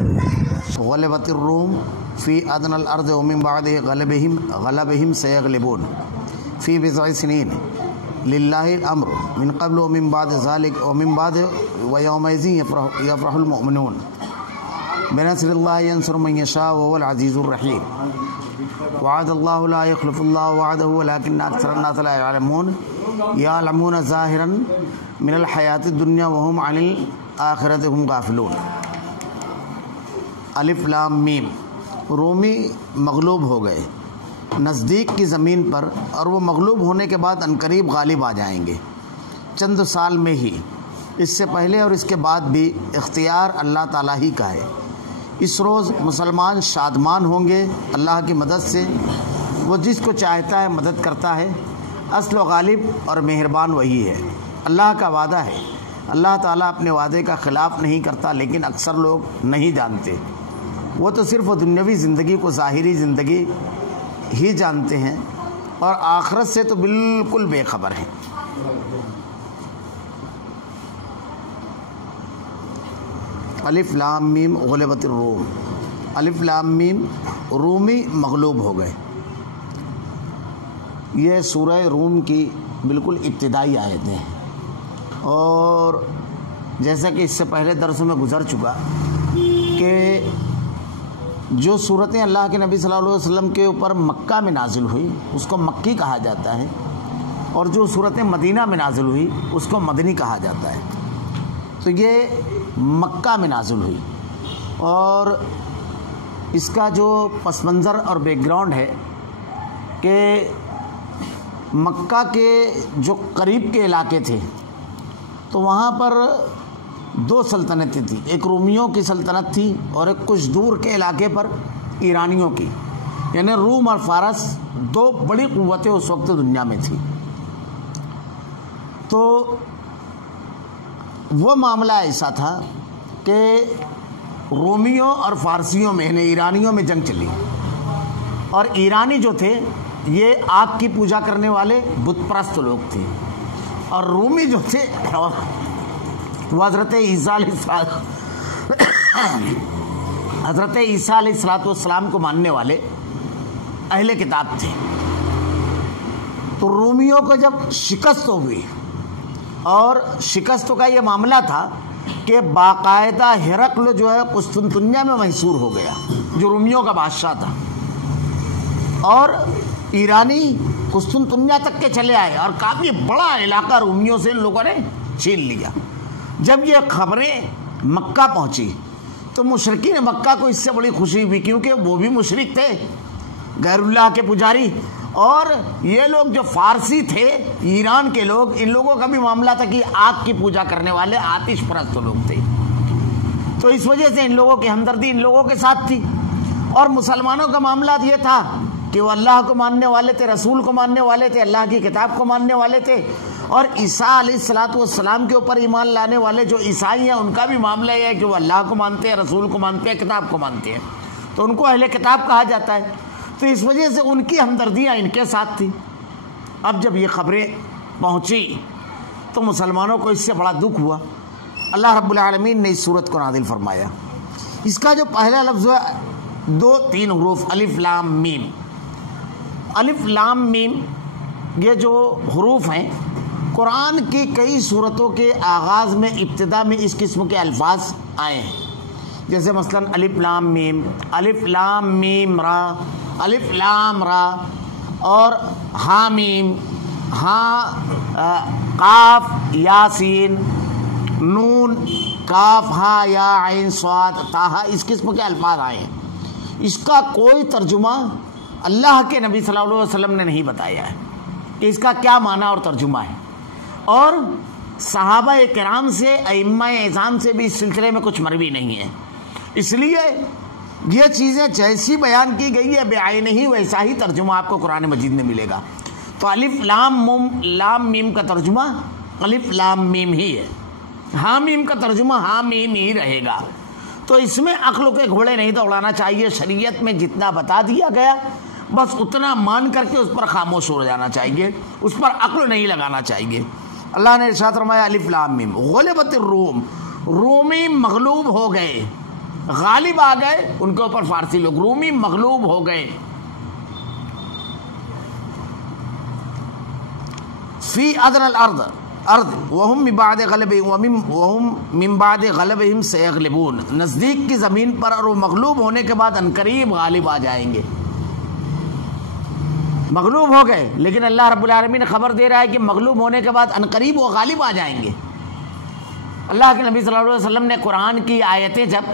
غلبت الروم فی ادنى الارض ومن بعد غلبهم سيغلبون فی بضع سنین للہ الامر من قبل ومن بعد ذلك ومن بعد ويومئذ يفرح المؤمنون بنصر اللہ ينصر من يشاء وهو العزیز الرحیم وعد اللہ لا يخلف اللہ وعدہ ولكن اکثر الناس لا يعلمون يعلمون ظاہرا من الحیات الدنیا وهم عن الآخرۃ هم غافلون۔ الف لام میم، رومی مغلوب ہو گئے نزدیک کی زمین پر، اور وہ مغلوب ہونے کے بعد عنقریب غالب آ جائیں گے چند سال میں ہی۔ اس سے پہلے اور اس کے بعد بھی اختیار اللہ تعالیٰ ہی کا ہے۔ اس روز مسلمان شادمان ہوں گے اللہ کی مدد سے، وہ جس کو چاہتا ہے مدد کرتا ہے، اصل و غالب اور مہربان وہی ہے۔ اللہ کا وعدہ ہے، اللہ تعالیٰ اپنے وعدے کا خلاف نہیں کرتا، لیکن اکثر لوگ نہیں جانتے۔ وہ تو صرف دنیاوی زندگی کو ظاہری زندگی ہی جانتے ہیں اور آخرت سے تو بالکل بے خبر ہیں۔ الف لام میم غلبت الروم، الف لام میم رومی مغلوب ہو گئے۔ یہ سورہ روم کی بالکل ابتدائی آیتیں ہیں، اور جیسا کہ اس سے پہلے درس میں گزر چکا کہ جو صورتیں اللہ کے نبی صلی اللہ علیہ وسلم کے اوپر مکہ میں نازل ہوئی اس کو مکی کہا جاتا ہے، اور جو صورتیں مدینہ میں نازل ہوئی اس کو مدنی کہا جاتا ہے۔ تو یہ مکہ میں نازل ہوئی، اور اس کا جو پس منظر اور بیک گراؤنڈ ہے کہ مکہ کے جو قریب کے علاقے تھے تو وہاں پر دو سلطنتیں تھیں، ایک رومیوں کی سلطنت تھی اور ایک کچھ دور کے علاقے پر ایرانیوں کی، یعنی روم اور فارس دو بڑی قوتیں اس وقت دنیا میں تھیں۔ تو وہ معاملہ ایسا تھا کہ رومیوں اور فارسیوں میں یعنی ایرانیوں میں جنگ چلی، اور ایرانی جو تھے یہ آگ کی پوجا کرنے والے بت پرست لوگ تھے، اور رومی جو تھے وہ حضرت عیسیٰ علیہ السلام کو ماننے والے اہل کتاب تھے۔ تو رومیوں کو جب شکست ہوئی، اور شکست کا یہ معاملہ تھا کہ باقاعدہ ہرقل جو ہے قسطنطنیہ میں محصور ہو گیا جو رومیوں کا بادشاہ تھا، اور ایرانی قسطنطنیہ تک کے چلے آئے، اور کافی بڑا علاقہ رومیوں سے ان لوگوں نے چھین لیا۔ جب یہ خبریں مکہ پہنچی تو مشرکین مکہ کو اس سے بڑی خوشی ہوئی، کیونکہ وہ بھی مشرک تھے، غیر اللہ کے پجاری، اور یہ لوگ جو فارسی تھے ایران کے لوگ، ان لوگوں کا بھی معاملہ تھا کہ آگ کی پوجا کرنے والے آتش پرست لوگ تھے۔ تو اس وجہ سے ان لوگوں کی ہمدردی ان لوگوں کے ساتھ تھی، اور مسلمانوں کا معاملہ یہ تھا کہ وہ اللہ کو ماننے والے تھے، رسول کو ماننے والے تھے، اللہ کی کتاب کو ماننے والے تھے، اور عیسیٰ علیہ السلام کے اوپر ایمان لانے والے جو عیسائی ہیں ان کا بھی معاملہ یہ ہے کہ وہ اللہ کو مانتے ہیں، رسول کو مانتے ہیں، کتاب کو مانتے ہیں، تو ان کو اہل کتاب کہا جاتا ہے۔ تو اس وجہ سے ان کی ہمدردیاں ان کے ساتھ تھی۔ اب جب یہ خبریں پہنچی تو مسلمانوں کو اس سے بڑا دکھ ہوا۔ اللہ رب العالمین نے اس صورت کو نازل فرمایا۔ اس کا جو پہلا لفظ ہے 2-3 حروف الف لام میم، الف لام میم یہ جو حروف ہیں قرآن کی کئی صورتوں کے آغاز میں ابتدا میں اس قسم کے الفاظ آئے ہیں، جیسے مثلا الف لام میم، الف لام میم را، الف لام را، اور حامیم، ہاں قاف یاسین، نون کاف ہاں یا عین صاد تاہا، اس قسم کے الفاظ آئے ہیں۔ اس کا کوئی ترجمہ اللہ کے نبی صلی اللہ علیہ وسلم نے نہیں بتایا ہے کہ اس کا کیا معنی اور ترجمہ ہے، اور صحابہ کرام سے ائمہ اعظام سے بھی اس سلسلے میں کچھ مروی نہیں ہے۔ اس لیے یہ چیزیں جیسی بیان کی گئی ہے بعین ہی ویسا ہی ترجمہ آپ کو قرآن مجید میں ملے گا۔ تو الف لام میم کا ترجمہ الف لام میم ہی ہے، حامیم کا ترجمہ حامیم ہی رہے گا۔ تو اس میں عقل کے گھوڑے نہیں دوڑانا چاہیے، شریعت میں جتنا بتا دیا گیا بس اتنا مان کر کے اس پر خاموش ہو جانا چاہیے، اس پر عقل نہیں لگانا چاہیے۔ اللہ نے ارشاد فرمایا الف لام میم غلبت الروم، رومی مغلوب ہو گئے، غالب آ گئے ان کے اوپر فارسی لوگ، رومی مغلوب ہو گئے. فی ادنى الارض وهم من بعد غلبهم سيغلبون، نزدیک کی زمین پر اور وہ مغلوب ہونے کے بعد عنقریب غالب آ جائیں گے. مغلوب ہو گئے لیکن اللہ رب العالمین خبر دے رہا ہے کہ مغلوب ہونے کے بعد عنقریب وہ غالب آ جائیں گے. اللہ کے نبی صلی اللہ علیہ وسلم نے قرآن کی آیتیں جب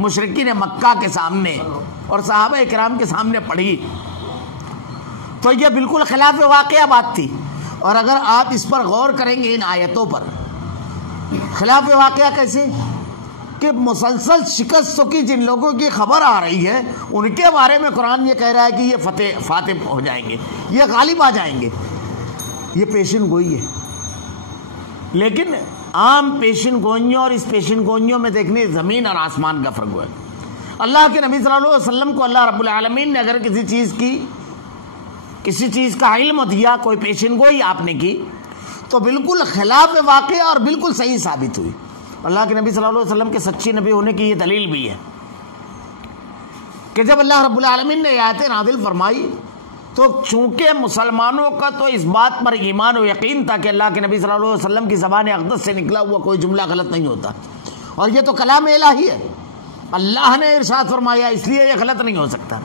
مشرکین مکہ کے سامنے اور صحابہ کرام کے سامنے پڑھی تو یہ بالکل خلاف واقعہ بات تھی. اور اگر آپ اس پر غور کریں گے ان آیتوں پر، خلاف واقعہ کیسے کہ مسلسل شکستوں کی جن لوگوں کی خبر آ رہی ہے ان کے بارے میں قرآن یہ کہہ رہا ہے کہ یہ فاتح ہو جائیں گے، یہ غالب آ جائیں گے. یہ پیشن گوئی ہے، لیکن عام پیشن گوئیوں اور اس پیشن گوئیوں میں دیکھنے زمین اور آسمان کا فرق ہے. اللہ کے نبی صلی اللہ علیہ وسلم کو اللہ رب العالمین نے اگر کسی چیز کا علم دیا، کوئی پیشن گوئی آپ نے کی تو بالکل خلاف واقعہ اور بالکل صحیح ثابت ہوئی. اللہ کے نبی صلی اللہ علیہ وسلم کے سچے نبی ہونے کی یہ دلیل بھی ہے کہ جب اللہ رب العالمین نے آیتیں نازل فرمائی تو چونکہ مسلمانوں کا تو اس بات پر ایمان و یقین تھا کہ اللہ کے نبی صلی اللہ علیہ وسلم کی زبان اقدس سے نکلا ہوا کوئی جملہ غلط نہیں ہوتا، اور یہ تو کلام الہی ہے، اللہ نے ارشاد فرمایا، اس لیے یہ غلط نہیں ہو سکتا.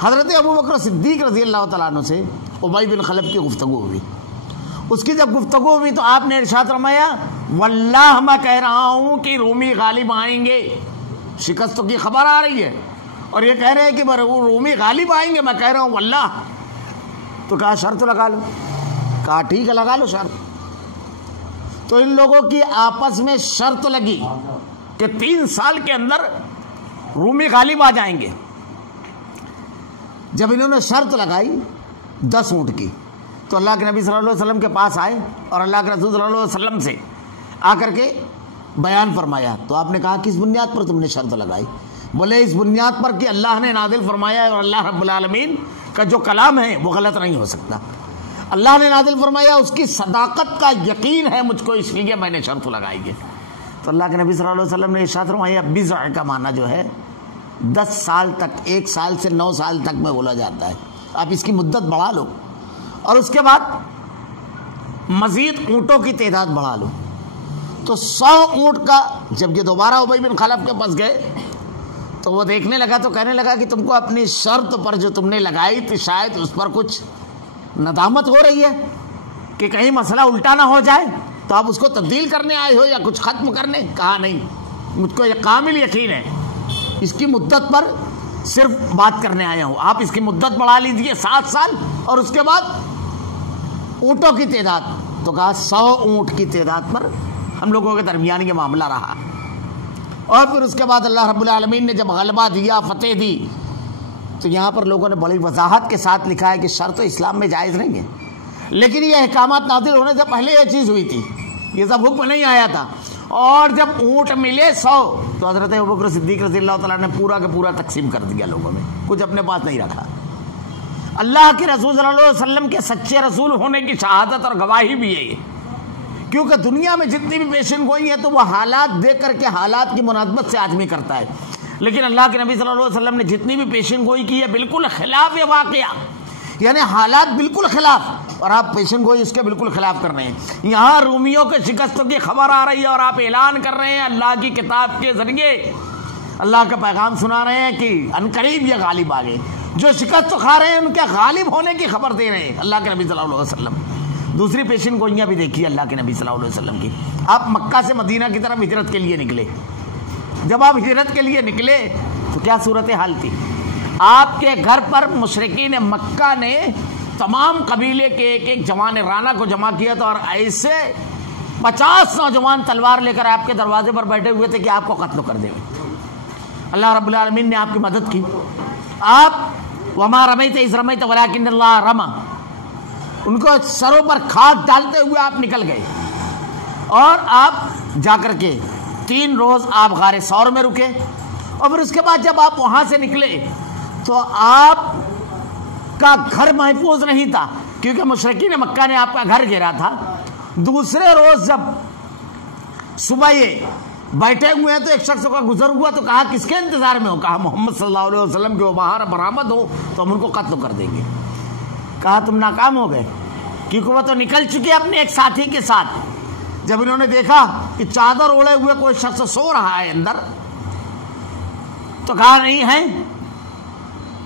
حضرت ابوبکر صدیق رضی اللہ تعالیٰ عنہ سے ابی بن خلف کی گفتگو ہوئی. اس کی جب گفتگو ہوئی تو آپ نے ارشاد فرمایا، واللہ میں کہہ رہا ہوں کہ رومی غالب آئیں گے. شکستوں کی خبر آ رہی ہے اور یہ کہہ رہے ہیں کہ رومی غالب آئیں گے، میں کہہ رہا ہوں واللہ. تو کہا شرط لگا لو. کہا ٹھیک ہے لگا لو شرط. تو ان لوگوں کی آپس میں شرط لگی کہ 3 سال کے اندر رومی غالب آ جائیں گے. جب انہوں نے شرط لگائی 10 اونٹ کی تو اللہ کے نبی صلی اللہ علیہ وسلم کے پاس آئے اور اللہ کے رسول صلی اللہ علیہ وسلم سے آ کر کے بیان فرمایا. تو آپ نے کہا کس بنیاد پر تم نے شرط لگائی؟ بولے اس بنیاد پر کہ اللہ نے نازل فرمایا ہے اور اللہ رب العالمین کا جو کلام ہے وہ غلط نہیں ہو سکتا. اللہ نے نازل فرمایا، اس کی صداقت کا یقین ہے مجھ کو، اس لیے میں نے شرط لگائی ہے. تو اللہ کے نبی صلی اللہ علیہ وسلم نے ارشاد فرمایا، بضع کا معنی جو ہے 10 سال تک، 1 سال سے 9 سال تک میں بولا جاتا ہے. آپ اس کی مدت بڑھا لو اور اس کے بعد مزید اونٹوں کی تعداد بڑھا لو. تو 100 اونٹ کا جب یہ دوبارہ ابی بن خلف کے پاس گئے تو وہ دیکھنے لگا تو کہنے لگا کہ تم کو اپنی شرط پر جو تم نے لگائی تھی شاید اس پر کچھ ندامت ہو رہی ہے کہ کہیں مسئلہ الٹا نہ ہو جائے، تو آپ اس کو تبدیل کرنے آئے ہو یا کچھ ختم کرنے؟ کہا نہیں، مجھ کو یہ کامل یقین ہے، اس کی مدت پر صرف بات کرنے آیا ہوں. آپ اس کی مدت بڑھا لیجیے 7 سال اور اس کے بعد اونٹوں کی تعداد. تو کہا 100 اونٹ کی تعداد پر ہم لوگوں کے درمیان یہ معاملہ رہا. اور پھر اس کے بعد اللہ رب العالمین نے جب غلبہ دیا، فتح دی، تو یہاں پر لوگوں نے بڑی وضاحت کے ساتھ لکھا ہے کہ شرط اسلام میں جائز نہیں ہے، لیکن یہ احکامات نازل ہونے سے پہلے یہ چیز ہوئی تھی، یہ سب حکم نہیں آیا تھا. اور جب اونٹ ملے 100 تو حضرت ابوبکر صدیق رضی اللہ تعالیٰ نے پورا کا پورا تقسیم کر دیا لوگوں میں، کچھ اپنے پاس نہیں رکھا. اللہ کے رسول صلی اللہ علیہ وسلم کے سچے رسول ہونے کی شہادت اور گواہی بھی ہے یہ، کیونکہ دنیا میں جتنی بھی پیشن گوئی ہے تو وہ حالات دیکھ کر کے حالات کی مناسبت سے آدمی کرتا ہے، لیکن اللہ کے نبی صلی اللہ علیہ وسلم نے جتنی بھی پیشن گوئی کی ہے بالکل خلاف واقعہ، یعنی حالات بالکل خلاف، اور آپ پیشن گوئی اس کے بالکل خلاف کر رہے ہیں. یہاں رومیوں کے شکستوں کی خبر آ رہی ہے اور آپ اعلان کر رہے ہیں اللہ کی کتاب کے ذریعے اللہ کا پیغام سنا رہے ہیں کہ عنقریب یہ غالب آ گئے. جو شکست کھا رہے ہیں ان کے غالب ہونے کی خبر دے رہے ہیں اللہ کے نبی صلی اللہ علیہ وسلم. دوسری پیشن گوئیاں بھی دیکھیے اللہ کے نبی صلی اللہ علیہ وسلم کی. آپ مکہ سے مدینہ کی طرف ہجرت کے لیے نکلے. جب آپ ہجرت کے لیے نکلے تو کیا صورتحال تھی؟ آپ کے گھر پر مشرکین مکہ نے تمام قبیلے کے ایک جوان رانا کو جمع کیا تھا اور ایسے 50 نوجوان تلوار لے کر آپ کے دروازے پر بیٹھے ہوئے تھے کہ آپ کو قتل کر دیں. اللہ رب العالمین نے آپ کی مدد کی. آپ وما رمیت اذ رمیت ولکن اللہ رمی، ان کو سروں پر کھاد ڈالتے ہوئے آپ نکل گئے اور آپ جا کر کے 3 روز آپ غار ثور میں رکے. اور پھر اس کے بعد جب آپ وہاں سے نکلے تو آپ کا گھر محفوظ نہیں تھا کیونکہ مشرکین مکہ نے آپ کا گھر گھیرا تھا. دوسرے روز جب صبح بیٹھے ہوئے ہیں تو ایک شخص کا گزر ہوا تو کہا کس کے انتظار میں ہو؟ کہا محمد صلی اللہ علیہ وسلم کے وہ باہر برآمد ہو تو ہم ان کو قتل کر دیں گے۔ کہا تم ناکام ہو گئے، کیونکہ وہ تو نکل چکے اپنے ایک ساتھی کے ساتھ۔ جب انہوں نے دیکھا کہ چادر اوڑے ہوئے کوئی شخص سو رہا ہے اندر، تو کہا نہیں ہے،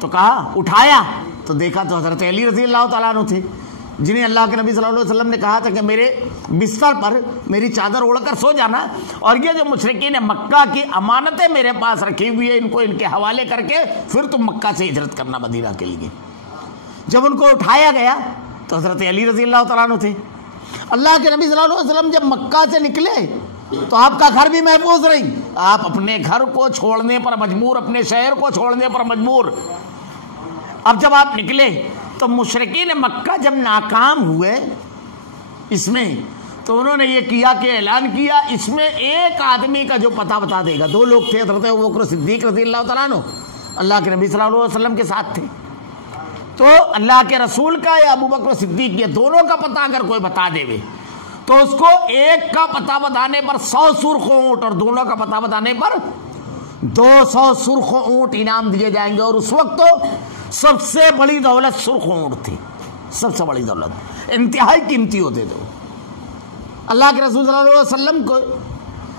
تو کہا اٹھایا تو دیکھا تو حضرت علی رضی اللہ تعالیٰ عنہ تھے، جنہیں اللہ کے نبی صلی اللہ علیہ وسلم نے کہا تھا کہ میرے بستر پر میری چادر اوڑھ کر سو جانا، اور یہ جو مشرکین مکہ کی امانتیں میرے پاس رکھی ہوئی ہے ان کو ان کے حوالے کر کے پھر تم مکہ سے ہجرت کرنا مدینہ کے لیے۔ جب ان کو اٹھایا گیا تو حضرت علی رضی اللہ تعالیٰ عنہ تھے۔ اللہ کے نبی صلی اللہ علیہ وسلم جب مکہ سے نکلے تو آپ کا گھر بھی محفوظ نہیں، آپ اپنے گھر کو چھوڑنے پر مجبور، اپنے شہر کو چھوڑنے پر مجبور۔ اب جب آپ نکلے تو مشرکین مکہ جب ناکام ہوئے اس میں، تو انہوں نے یہ کیا کہ اعلان کیا اس میں ایک آدمی کا جو پتہ بتا دے گا۔ 2 لوگ تھے، حضرت ابوبکر صدیق رضی اللہ تعالیٰ عنہ اللہ کے نبی صلی اللہ علیہ وسلم کے ساتھ تھے، تو اللہ کے رسول کا یا ابوبکر صدیق یہ دونوں کا پتہ اگر کوئی بتا دے تو اس کو ایک کا پتہ بتانے پر 100 سرخ اونٹ اور دونوں کا پتہ بتانے پر 200 سرخ اونٹ انعام دیے جائیں گے۔ اور اس وقت تو سب سے بڑی دولت سرخ اونٹ تھی، سب سے بڑی دولت، انتہائی قیمتی ہوتے تھے۔ اللہ کے رسول صلی اللہ علیہ وسلم کو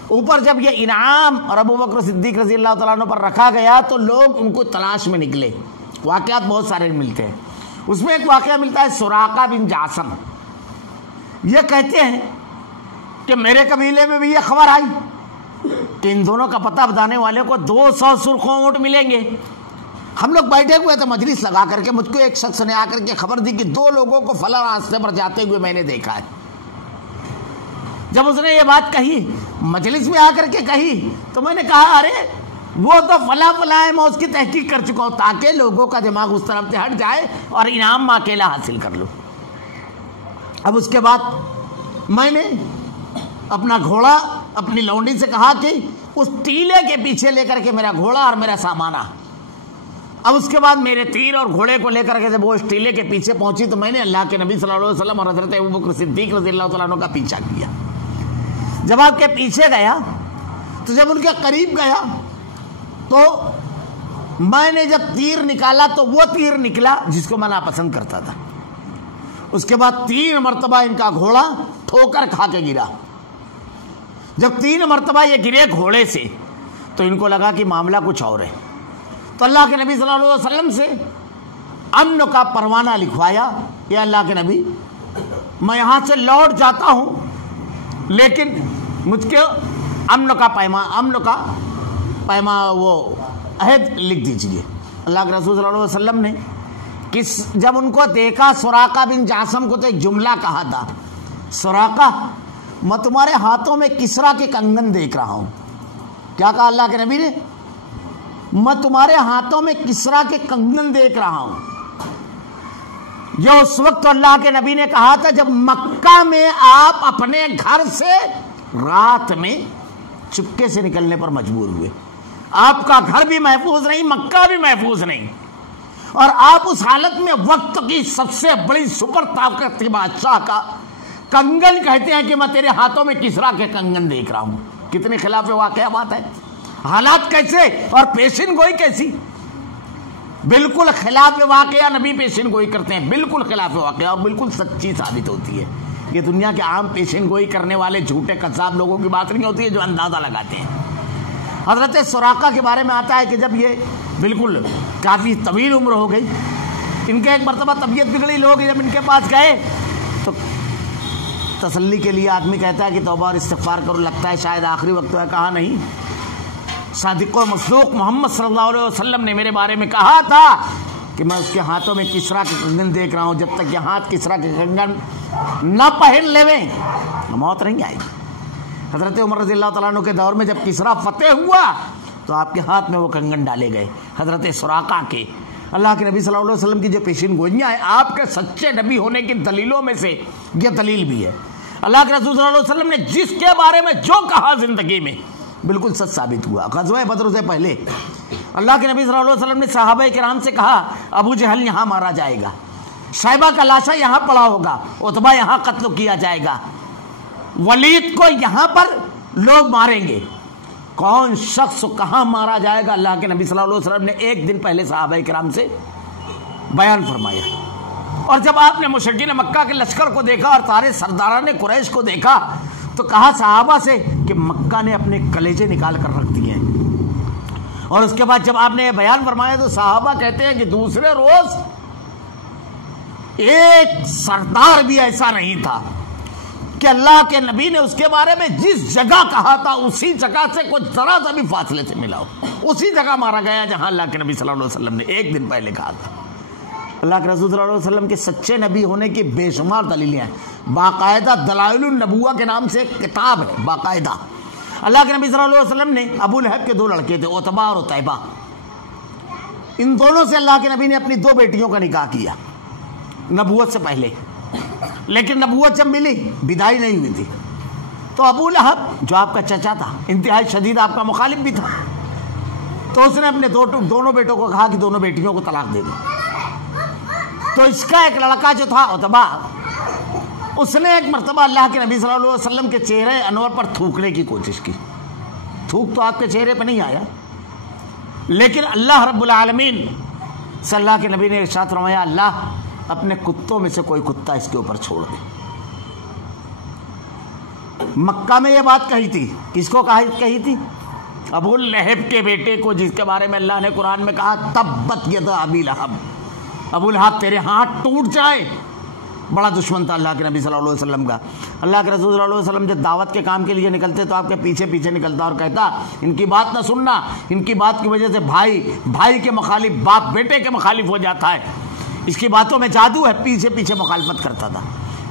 اوپر جب یہ انعام اور ابوبکر صدیق رضی اللہ تعالیٰ عنہ پر رکھا گیا تو لوگ ان کو تلاش میں نکلے۔ واقعات بہت سارے ملتے ہیں، اس میں ایک واقعہ ملتا ہے سراقہ بن جعصم۔ یہ کہتے ہیں کہ میرے قبیلے میں بھی یہ خبر آئی کہ ان دونوں کا پتہ بتانے والے کو 200 سرخ اونٹ ملیں گے۔ ہم لوگ بیٹھے ہوئے تھے مجلس لگا کر کے، مجھ کو ایک شخص نے آ کر کے خبر دی کہ 2 لوگوں کو فلاں راستے پر جاتے ہوئے میں نے دیکھا ہے۔ جب اس نے یہ بات کہی، مجلس میں آ کر کے کہی، تو میں نے کہا ارے وہ تو فلاں فلاں ہے، میں اس کی تحقیق کر چکا ہوں، تاکہ لوگوں کا دماغ اس طرف سے ہٹ جائے اور انعام میں اکیلا حاصل کر لوں۔ اب اس کے بعد میں نے اپنا گھوڑا اپنی لونڈی سے کہا کہ اس ٹیلے کے پیچھے لے کر کے میرا گھوڑا اور میرا سامان آ۔ اب اس کے بعد میرے تیر اور گھوڑے کو لے کر کے جب وہ اس ٹیلے کے پیچھے پہنچی تو میں نے اللہ کے نبی صلی اللہ علیہ وسلم اور حضرت ابوبکر صدیق رضی اللہ تعالیٰ عنہ کا پیچھا کیا۔ جب آپ کے پیچھے گیا تو جب ان کے قریب گیا تو میں نے جب تیر نکالا تو وہ تیر نکلا جس کو میں ناپسند کرتا تھا۔ اس کے بعد 3 مرتبہ ان کا گھوڑا ٹھوکر کھا کے گرا۔ جب 3 مرتبہ یہ گرے گھوڑے سے تو ان کو لگا کہ معاملہ کچھ اور ہے، تو اللہ کے نبی صلی اللہ علیہ وسلم سے امن کا پروانہ لکھوایا، یا اللہ کے نبی میں یہاں سے لوٹ جاتا ہوں لیکن مجھ کے امن کا پیما وہ عہد لکھ دیجیے۔ اللہ کے رسول صلی اللہ علیہ وسلم نے جب ان کو دیکھا سراقہ بن جعصم کو تو ایک جملہ کہا تھا، سراقہ میں تمہارے ہاتھوں میں کسرا کے کنگن دیکھ رہا ہوں۔ کیا کہا اللہ کے نبی نے؟ میں تمہارے ہاتھوں میں کسرا کے کنگن دیکھ رہا ہوں۔ یہ اس وقت اللہ کے نبی نے کہا تھا جب مکہ میں آپ اپنے گھر سے رات میں چپکے سے نکلنے پر مجبور ہوئے۔ آپ کا گھر بھی محفوظ نہیں، مکہ بھی محفوظ نہیں، اور آپ اس حالت میں وقت کی سب سے بڑی سپر طاقت کے بادشاہ کا کنگن کہتے ہیں کہ میں تیرے ہاتھوں میں کسرا کے کنگن دیکھ رہا ہوں۔ کتنے خلاف واقعہ بات ہے، حالات کیسے اور پیشن گوئی کیسی، بالکل خلاف واقعہ نبی پیشن گوئی کرتے ہیں، بالکل خلاف واقعہ اور بالکل سچی ثابت ہوتی ہے۔ یہ دنیا کے عام پیشن گوئی کرنے والے جھوٹے قذاب لوگوں کی بات نہیں ہوتی ہے جو اندازہ لگاتے ہیں۔ حضرت سراقہ کے بارے میں آتا ہے کہ جب یہ بالکل کافی طویل عمر ہو گئی، ان کے ایک مرتبہ طبیعت بگڑی، لوگ جب ان کے پاس گئے تو تسلی کے لیے آدمی کہتا ہے کہ توبہ اور استغفار کرو، لگتا ہے شاید آخری وقت ہے۔ کہا نہیں، صادق و مصدوق محمد صلی اللہ علیہ وسلم نے میرے بارے میں کہا تھا کہ میں اس کے ہاتھوں میں کسرا کے کنگن دیکھ رہا ہوں، جب تک یہ ہاتھ کسرا کے کنگن نہ پہن لیویں موت نہیں آئے گی۔ حضرت عمر رضی اللہ تعالیٰ عنہ کے دور میں جب کسرا فتح ہوا تو آپ کے ہاتھ میں وہ کنگن ڈالے گئے حضرت سراقہ کے۔ اللہ کے نبی صلی اللہ علیہ وسلم کی جو پیشین گوئیاں ہیں، آپ کے سچے نبی ہونے کی دلیلوں میں سے یہ دلیل بھی ہے۔ اللہ کے رسول صلی اللہ علیہ وسلم نے جس کے بارے میں جو کہا زندگی میں بالکل سچ ثابت ہوا۔ غزوہ بدر سے پہلے اللہ کے نبی صلی اللہ علیہ وسلم نے صحابہ کرام سے کہا ابو جہل یہاں مارا جائے گا، شیبہ کا لاشا یہاں پڑا ہوگا، عتبہ یہاں قتل کیا جائے گا، ولید کو یہاں پر لوگ ماریں گے، کون شخص کہاں مارا جائے گا، اللہ کے نبی صلی اللہ علیہ وسلم نے ایک دن پہلے صحابہ کرام سے بیان فرمایا. اور جب آپ نے مشرکین مکہ کے لشکر کو دیکھا اور سارے سرداران قریش کو دیکھا تو کہا صحابہ سے کہ مکہ نے اپنے کلیجے نکال کر رکھ دیے ہیں. اور اس کے بعد جب آپ نے یہ بیان فرمایا تو صحابہ کہتے ہیں کہ دوسرے روز ایک سردار بھی ایسا نہیں تھا کہ اللہ کے نبی نے اس کے بارے میں جس جگہ کہا تھا اسی جگہ سے کچھ ذرا سا بھی فاصلے سے ملا ہو. اسی جگہ مارا گیا جہاں اللہ کے نبی صلی اللہ علیہ وسلم نے ایک دن پہلے کہا تھا. اللہ کے رسول صلی اللہ علیہ وسلم کے سچے نبی ہونے کی بے شمار دلیلیں ہیں. باقاعدہ دلائل النبوہ کے نام سے ایک کتاب ہے باقاعدہ. اللہ کے نبی صلی اللہ علیہ وسلم نے ابو لہب کے 2 لڑکے تھے، عتبہ اور عتیبہ. ان دونوں سے اللہ کے نبی نے اپنی 2 بیٹیوں کا نکاح کیا نبوت سے پہلے. لیکن نبوت جب ملی بدائی نہیں ہوئی تھی تو ابو لہب جو آپ کا چچا تھا، انتہائی شدید آپ کا مخالف بھی تھا، تو اس نے اپنے دونوں بیٹوں کو کہا کہ دونوں بیٹیوں کو طلاق دے دو. تو اس کا ایک لڑکا جو تھا عتبہ، اس نے ایک مرتبہ اللہ کے نبی صلی اللہ علیہ وسلم کے چہرے انور پر تھوکنے کی کوشش کی. تھوک تو آپ کے چہرے پہ نہیں آیا، لیکن اللہ رب العالمین صلی اللہ کے نبی نے ارشاد فرمایا اللہ اپنے کتوں میں سے کوئی کتا اس کے اوپر چھوڑ دے. مکہ میں یہ بات کہی تھی. کس کو کہی تھی؟ ابو لہب کے بیٹے کو، جس کے بارے میں اللہ نے قرآن میں کہا تبت یدا ابی لہب، ابو لہب تیرے ہاتھ ٹوٹ جائے. بڑا دشمن تھا اللہ کے نبی صلی اللہ علیہ وسلم کا. اللہ کے رسول صلی اللہ علیہ وسلم جب دعوت کے کام کے لیے نکلتے تو آپ کے پیچھے پیچھے نکلتا اور کہتا ان کی بات نہ سننا، ان کی بات کی وجہ سے بھائی کے مخالف، باپ بیٹے کے مخالف ہو جاتا ہے، اس کی باتوں میں جادو ہے. پیچھے پیچھے مخالفت کرتا تھا،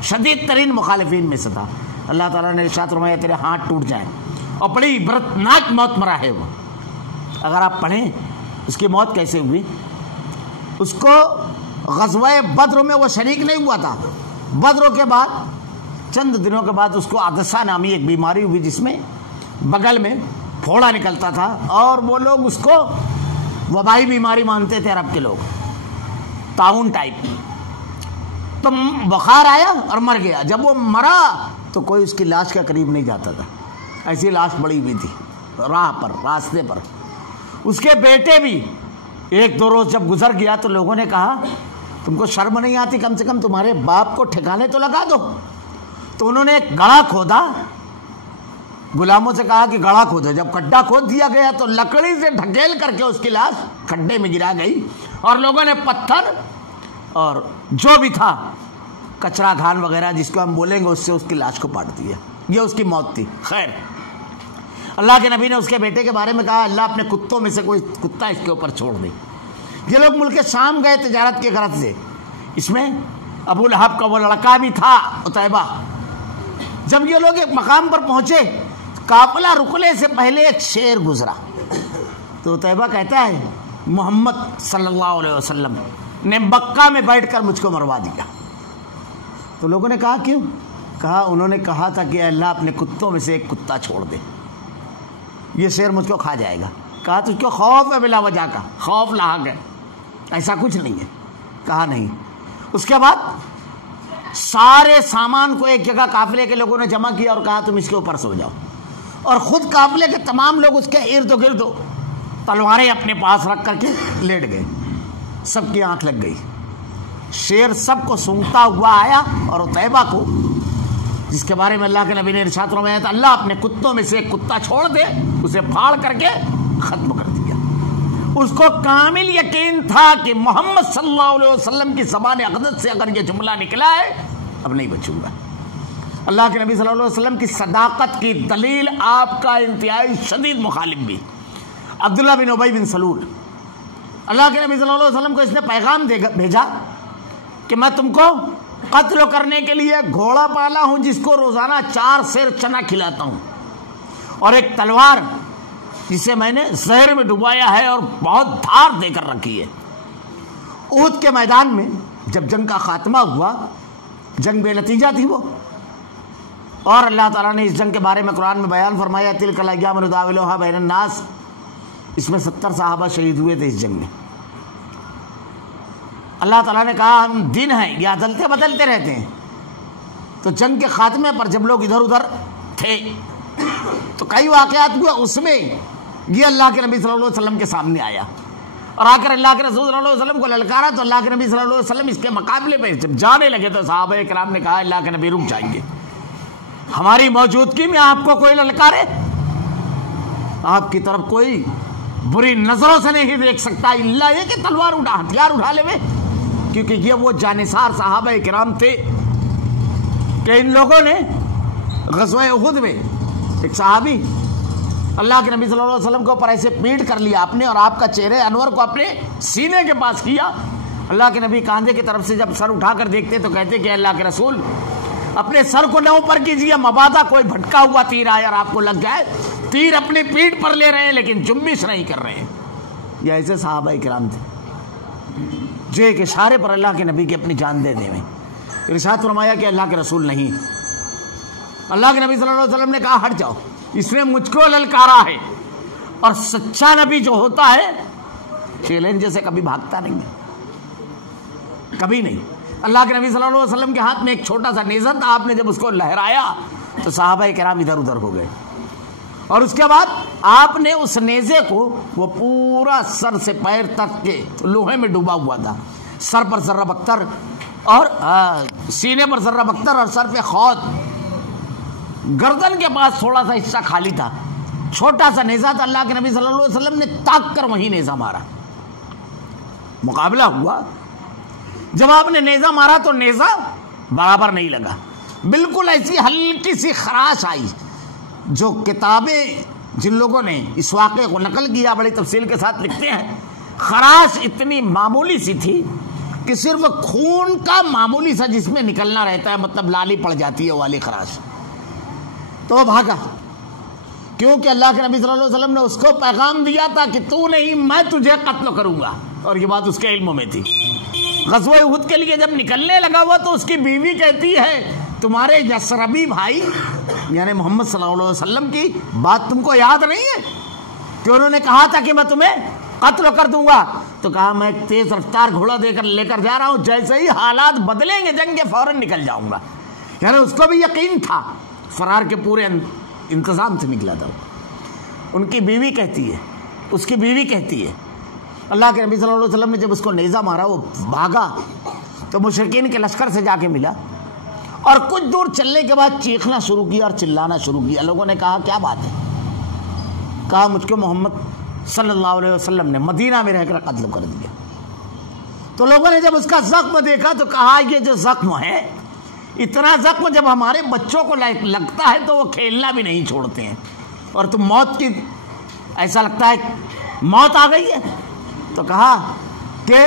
شدید ترین مخالفین میں سے تھا. اللہ تعالیٰ نے ارشاد فرمایا تیرے ہاتھ ٹوٹ جائیں. اور بڑی عبرتناک موت مرا ہے وہ. اگر آپ پڑھیں اس کی موت کیسے ہوئی. اس کو غزوہ بدر میں وہ شریک نہیں ہوا تھا. بدر کے بعد چند دنوں کے بعد اس کو عدسہ نامی ایک بیماری ہوئی جس میں بغل میں پھوڑا نکلتا تھا، اور وہ لوگ اس کو وبائی بیماری مانتے تھے عرب کے لوگ، طاعون ٹائپ. تو بخار آیا اور مر گیا. جب وہ مرا تو کوئی اس کی لاش کے قریب نہیں جاتا تھا، ایسی لاش پڑی ہوئی تھی راہ پر، راستے پر. اس کے بیٹے بھی 1-2 روز جب گزر گیا تو لوگوں نے کہا تم کو شرم نہیں آتی، کم سے کم تمہارے باپ کو ٹھکانے تو لگا دو. تو انہوں نے ایک گڑھا کھودا، غلاموں سے کہا کہ گڑھا کھودو. جب گڈھا کھود دیا گیا تو لکڑی سے ڈھکیل کر کے اس کی لاش کھڈے میں گرا گئی، اور لوگوں نے پتھر اور جو بھی تھا کچرا گھان وغیرہ جس کو ہم بولیں گے اس سے اس کی لاش کو پاٹ دیا. یہ اس کی موت تھی. خیر، اللہ کے نبی نے اس کے بیٹے کے بارے میں کہا اللہ اپنے کتوں میں سے کوئی کتا اس کے اوپر چھوڑ دے. یہ لوگ ملک شام گئے تجارت کے غرض سے. اس میں ابو لہب کا وہ لڑکا بھی تھا عتیبہ. جب یہ لوگ ایک مقام پر پہنچے، قافلہ رکنے سے پہلے ایک شیر گزرا. تو عتیبہ کہتا ہے محمد صلی اللہ علیہ وسلم نے مکہ میں بیٹھ کر مجھ کو مروا دیا. تو لوگوں نے کہا کیوں؟ کہا انہوں نے کہا تھا کہ اللہ اپنے کتوں میں سے ایک کتا چھوڑ دے، یہ شیر مجھ کو کھا جائے گا. کہا تجھ کو خوف ہے بلا وجہ کا؟ خوف لاحق ہے، ایسا کچھ نہیں ہے. کہا نہیں. اس کے بعد سارے سامان کو ایک جگہ قافلے کے لوگوں نے جمع کیا اور کہا تم اس کے اوپر سو جاؤ. اور خود قافلے کے تمام لوگ اس کے ارد گرد تلواریں اپنے پاس رکھ کر کے لیٹ گئے. سب کی آنکھ لگ گئی. شیر سب کو سونگتا ہوا آیا اور عتیبہ کو، جس کے بارے میں اللہ کے نبی نے ارشاد فرمایا تھا اللہ اپنے کتوں میں سے ایک کتا چھوڑ دے، اسے پھاڑ کر کے ختم کر دیا. اس کو کامل یقین تھا کہ محمد صلی اللہ علیہ وسلم کی زبان اقدس سے اگر یہ جملہ نکلا ہے اب نہیں بچوں گا. اللہ کے نبی صلی اللہ علیہ وسلم کی صداقت کی دلیل آپ کا انتہائی شدید مخالف بھی عبداللہ بن ابی بن سلول. اللہ کے نبی صلی اللہ علیہ وسلم کو اس نے پیغام بھیجا کہ میں تم کو قتل کرنے کے لیے گھوڑا پالا ہوں جس کو روزانہ 4 سیر چنا کھلاتا ہوں، اور ایک تلوار جسے میں نے زہر میں ڈبایا ہے اور بہت دھار دے کر رکھی ہے. احد کے میدان میں جب جنگ کا خاتمہ ہوا، جنگ بے نتیجہ تھی وہ، اور اللہ تعالیٰ نے اس جنگ کے بارے میں قرآن میں بیان فرمایا تلک الایام نداولها بین الناس. اس میں 70 صحابہ شہید ہوئے تھے اس جنگ میں. اللہ تعالیٰ نے کہا ہم دن ہیں یہ عدلتے بدلتے رہتے ہیں. تو جنگ کے خاتمے پر جب لوگ ادھر ادھر تھے تو کئی واقعات ہوئے، اس میں یہ اللہ کے نبی صلی اللہ علیہ وسلم کے سامنے آیا اور آ کر اللہ کے رسول صلی اللہ علیہ وسلم کو للکارا، تو اللہ کے نبی صلی اللہ علیہ وسلم اس کے مقابلے میں جب جانے لگے تو صحابہ کرام نے کہا اللہ کے نبی رک جائیں گے، ہماری موجودگی میں آپ کو کوئی للکارے، آپ کی طرف کوئی بری نظروں سے نہیں دیکھ سکتا، اللہ یہ کہ تلوار اٹھا ہتھیار اٹھا لے وے، کیونکہ یہ وہ جانثار صحابہ کرام تھے کہ ان لوگوں نے غزوہ احد میں ایک صحابی اللہ کے نبی صلی اللہ علیہ وسلم کے اوپر ایسے پیٹ کر لیا آپ نے اور آپ کا چہرے انور کو اپنے سینے کے پاس کیا، اللہ کے نبی کاندھے کی طرف سے جب سر اٹھا کر دیکھتے تو کہتے کہ اللہ کے رسول اپنے سر کو نہ اوپر کیجیے، مبادا کوئی بھٹکا ہوا تیر آئے اور آپ کو لگ جائے، تیر اپنی پیٹھ پر لے رہے ہیں لیکن جنبش نہیں کر رہے ہیں۔ یہ ایسے صحابہ کرام تھے جو ایک اشارے پر اللہ کے نبی کی اپنی جان دے دیں۔ ارشاد فرمایا کہ اللہ کے رسول نہیں، اللہ کے نبی صلی اللہ علیہ وسلم نے کہا ہٹ جاؤ، اس نے مجھ کو للکارا ہے، اور سچا نبی جو ہوتا ہے چیلنج سے کبھی بھاگتا نہیں ہے، کبھی نہیں۔ اللہ کے نبی صلی اللہ علیہ وسلم کے ہاتھ میں ایک چھوٹا سا نیزہ تھا، آپ نے جب اس کو لہرایا تو صحابہ کرام ادھر ادھر ہو گئے، اور اس کے بعد آپ نے اس نیزے کو، وہ پورا سر سے پیر تک کے لوہے میں ڈوبا ہوا تھا، سر پر ذرہ بختر اور سینے پر ذرہ بختر اور سر پہ خود، گردن کے پاس تھوڑا سا حصہ خالی تھا، چھوٹا سا نیزہ تھا، اللہ کے نبی صلی اللہ علیہ وسلم نے تاک کر وہیں نیزہ مارا، مقابلہ ہوا، جب آپ نے نیزہ مارا تو نیزہ برابر نہیں لگا، بالکل ایسی ہلکی سی خراش آئی، جو کتابیں جن لوگوں نے اس واقعے کو نقل کیا بڑی تفصیل کے ساتھ لکھتے ہیں، خراش اتنی معمولی سی تھی کہ صرف خون کا معمولی سا جس میں نکلنا رہتا ہے، مطلب لالی پڑ جاتی ہے والی خراش، تو وہ بھاگا، کیونکہ اللہ کے نبی صلی اللہ علیہ وسلم نے اس کو پیغام دیا تھا کہ تو نہیں میں تجھے قتل کروں گا، اور یہ بات اس کے علم میں تھی۔ غزوہ احد کے لیے جب نکلنے لگا ہوا تو اس کی بیوی کہتی ہے تمہارے یسربی بھائی یعنی محمد صلی اللہ علیہ وسلم کی بات تم کو یاد نہیں ہے کہ انہوں نے کہا تھا کہ میں تمہیں قتل کر دوں گا؟ تو کہا میں ایک تیز رفتار گھوڑا دے کر لے کر جا رہا ہوں، جیسے ہی حالات بدلیں گے جنگ کے فوراً نکل جاؤں گا، یعنی اس کو بھی یقین تھا، فرار کے پورے انتظام سے نکلا تھا۔ ان کی بیوی کہتی ہے، اس کی بیوی کہتی ہے اللہ کے نبی صلی اللہ علیہ وسلم نے جب اس کو نیزہ مارا وہ بھاگا تو مشرکین کے لشکر سے جا کے ملا، اور کچھ دور چلنے کے بعد چیخنا شروع کیا اور چلانا شروع کیا۔ لوگوں نے کہا کیا بات ہے؟ کہا مجھ کو محمد صلی اللہ علیہ وسلم نے مدینہ میں رہ کر قتل کر دیا۔ تو لوگوں نے جب اس کا زخم دیکھا تو کہا یہ جو زخم ہے، اتنا زخم جب ہمارے بچوں کو لگتا ہے تو وہ کھیلنا بھی نہیں چھوڑتے ہیں، اور تم موت کی ایسا لگتا ہے موت آ گئی ہے۔ تو کہا کہ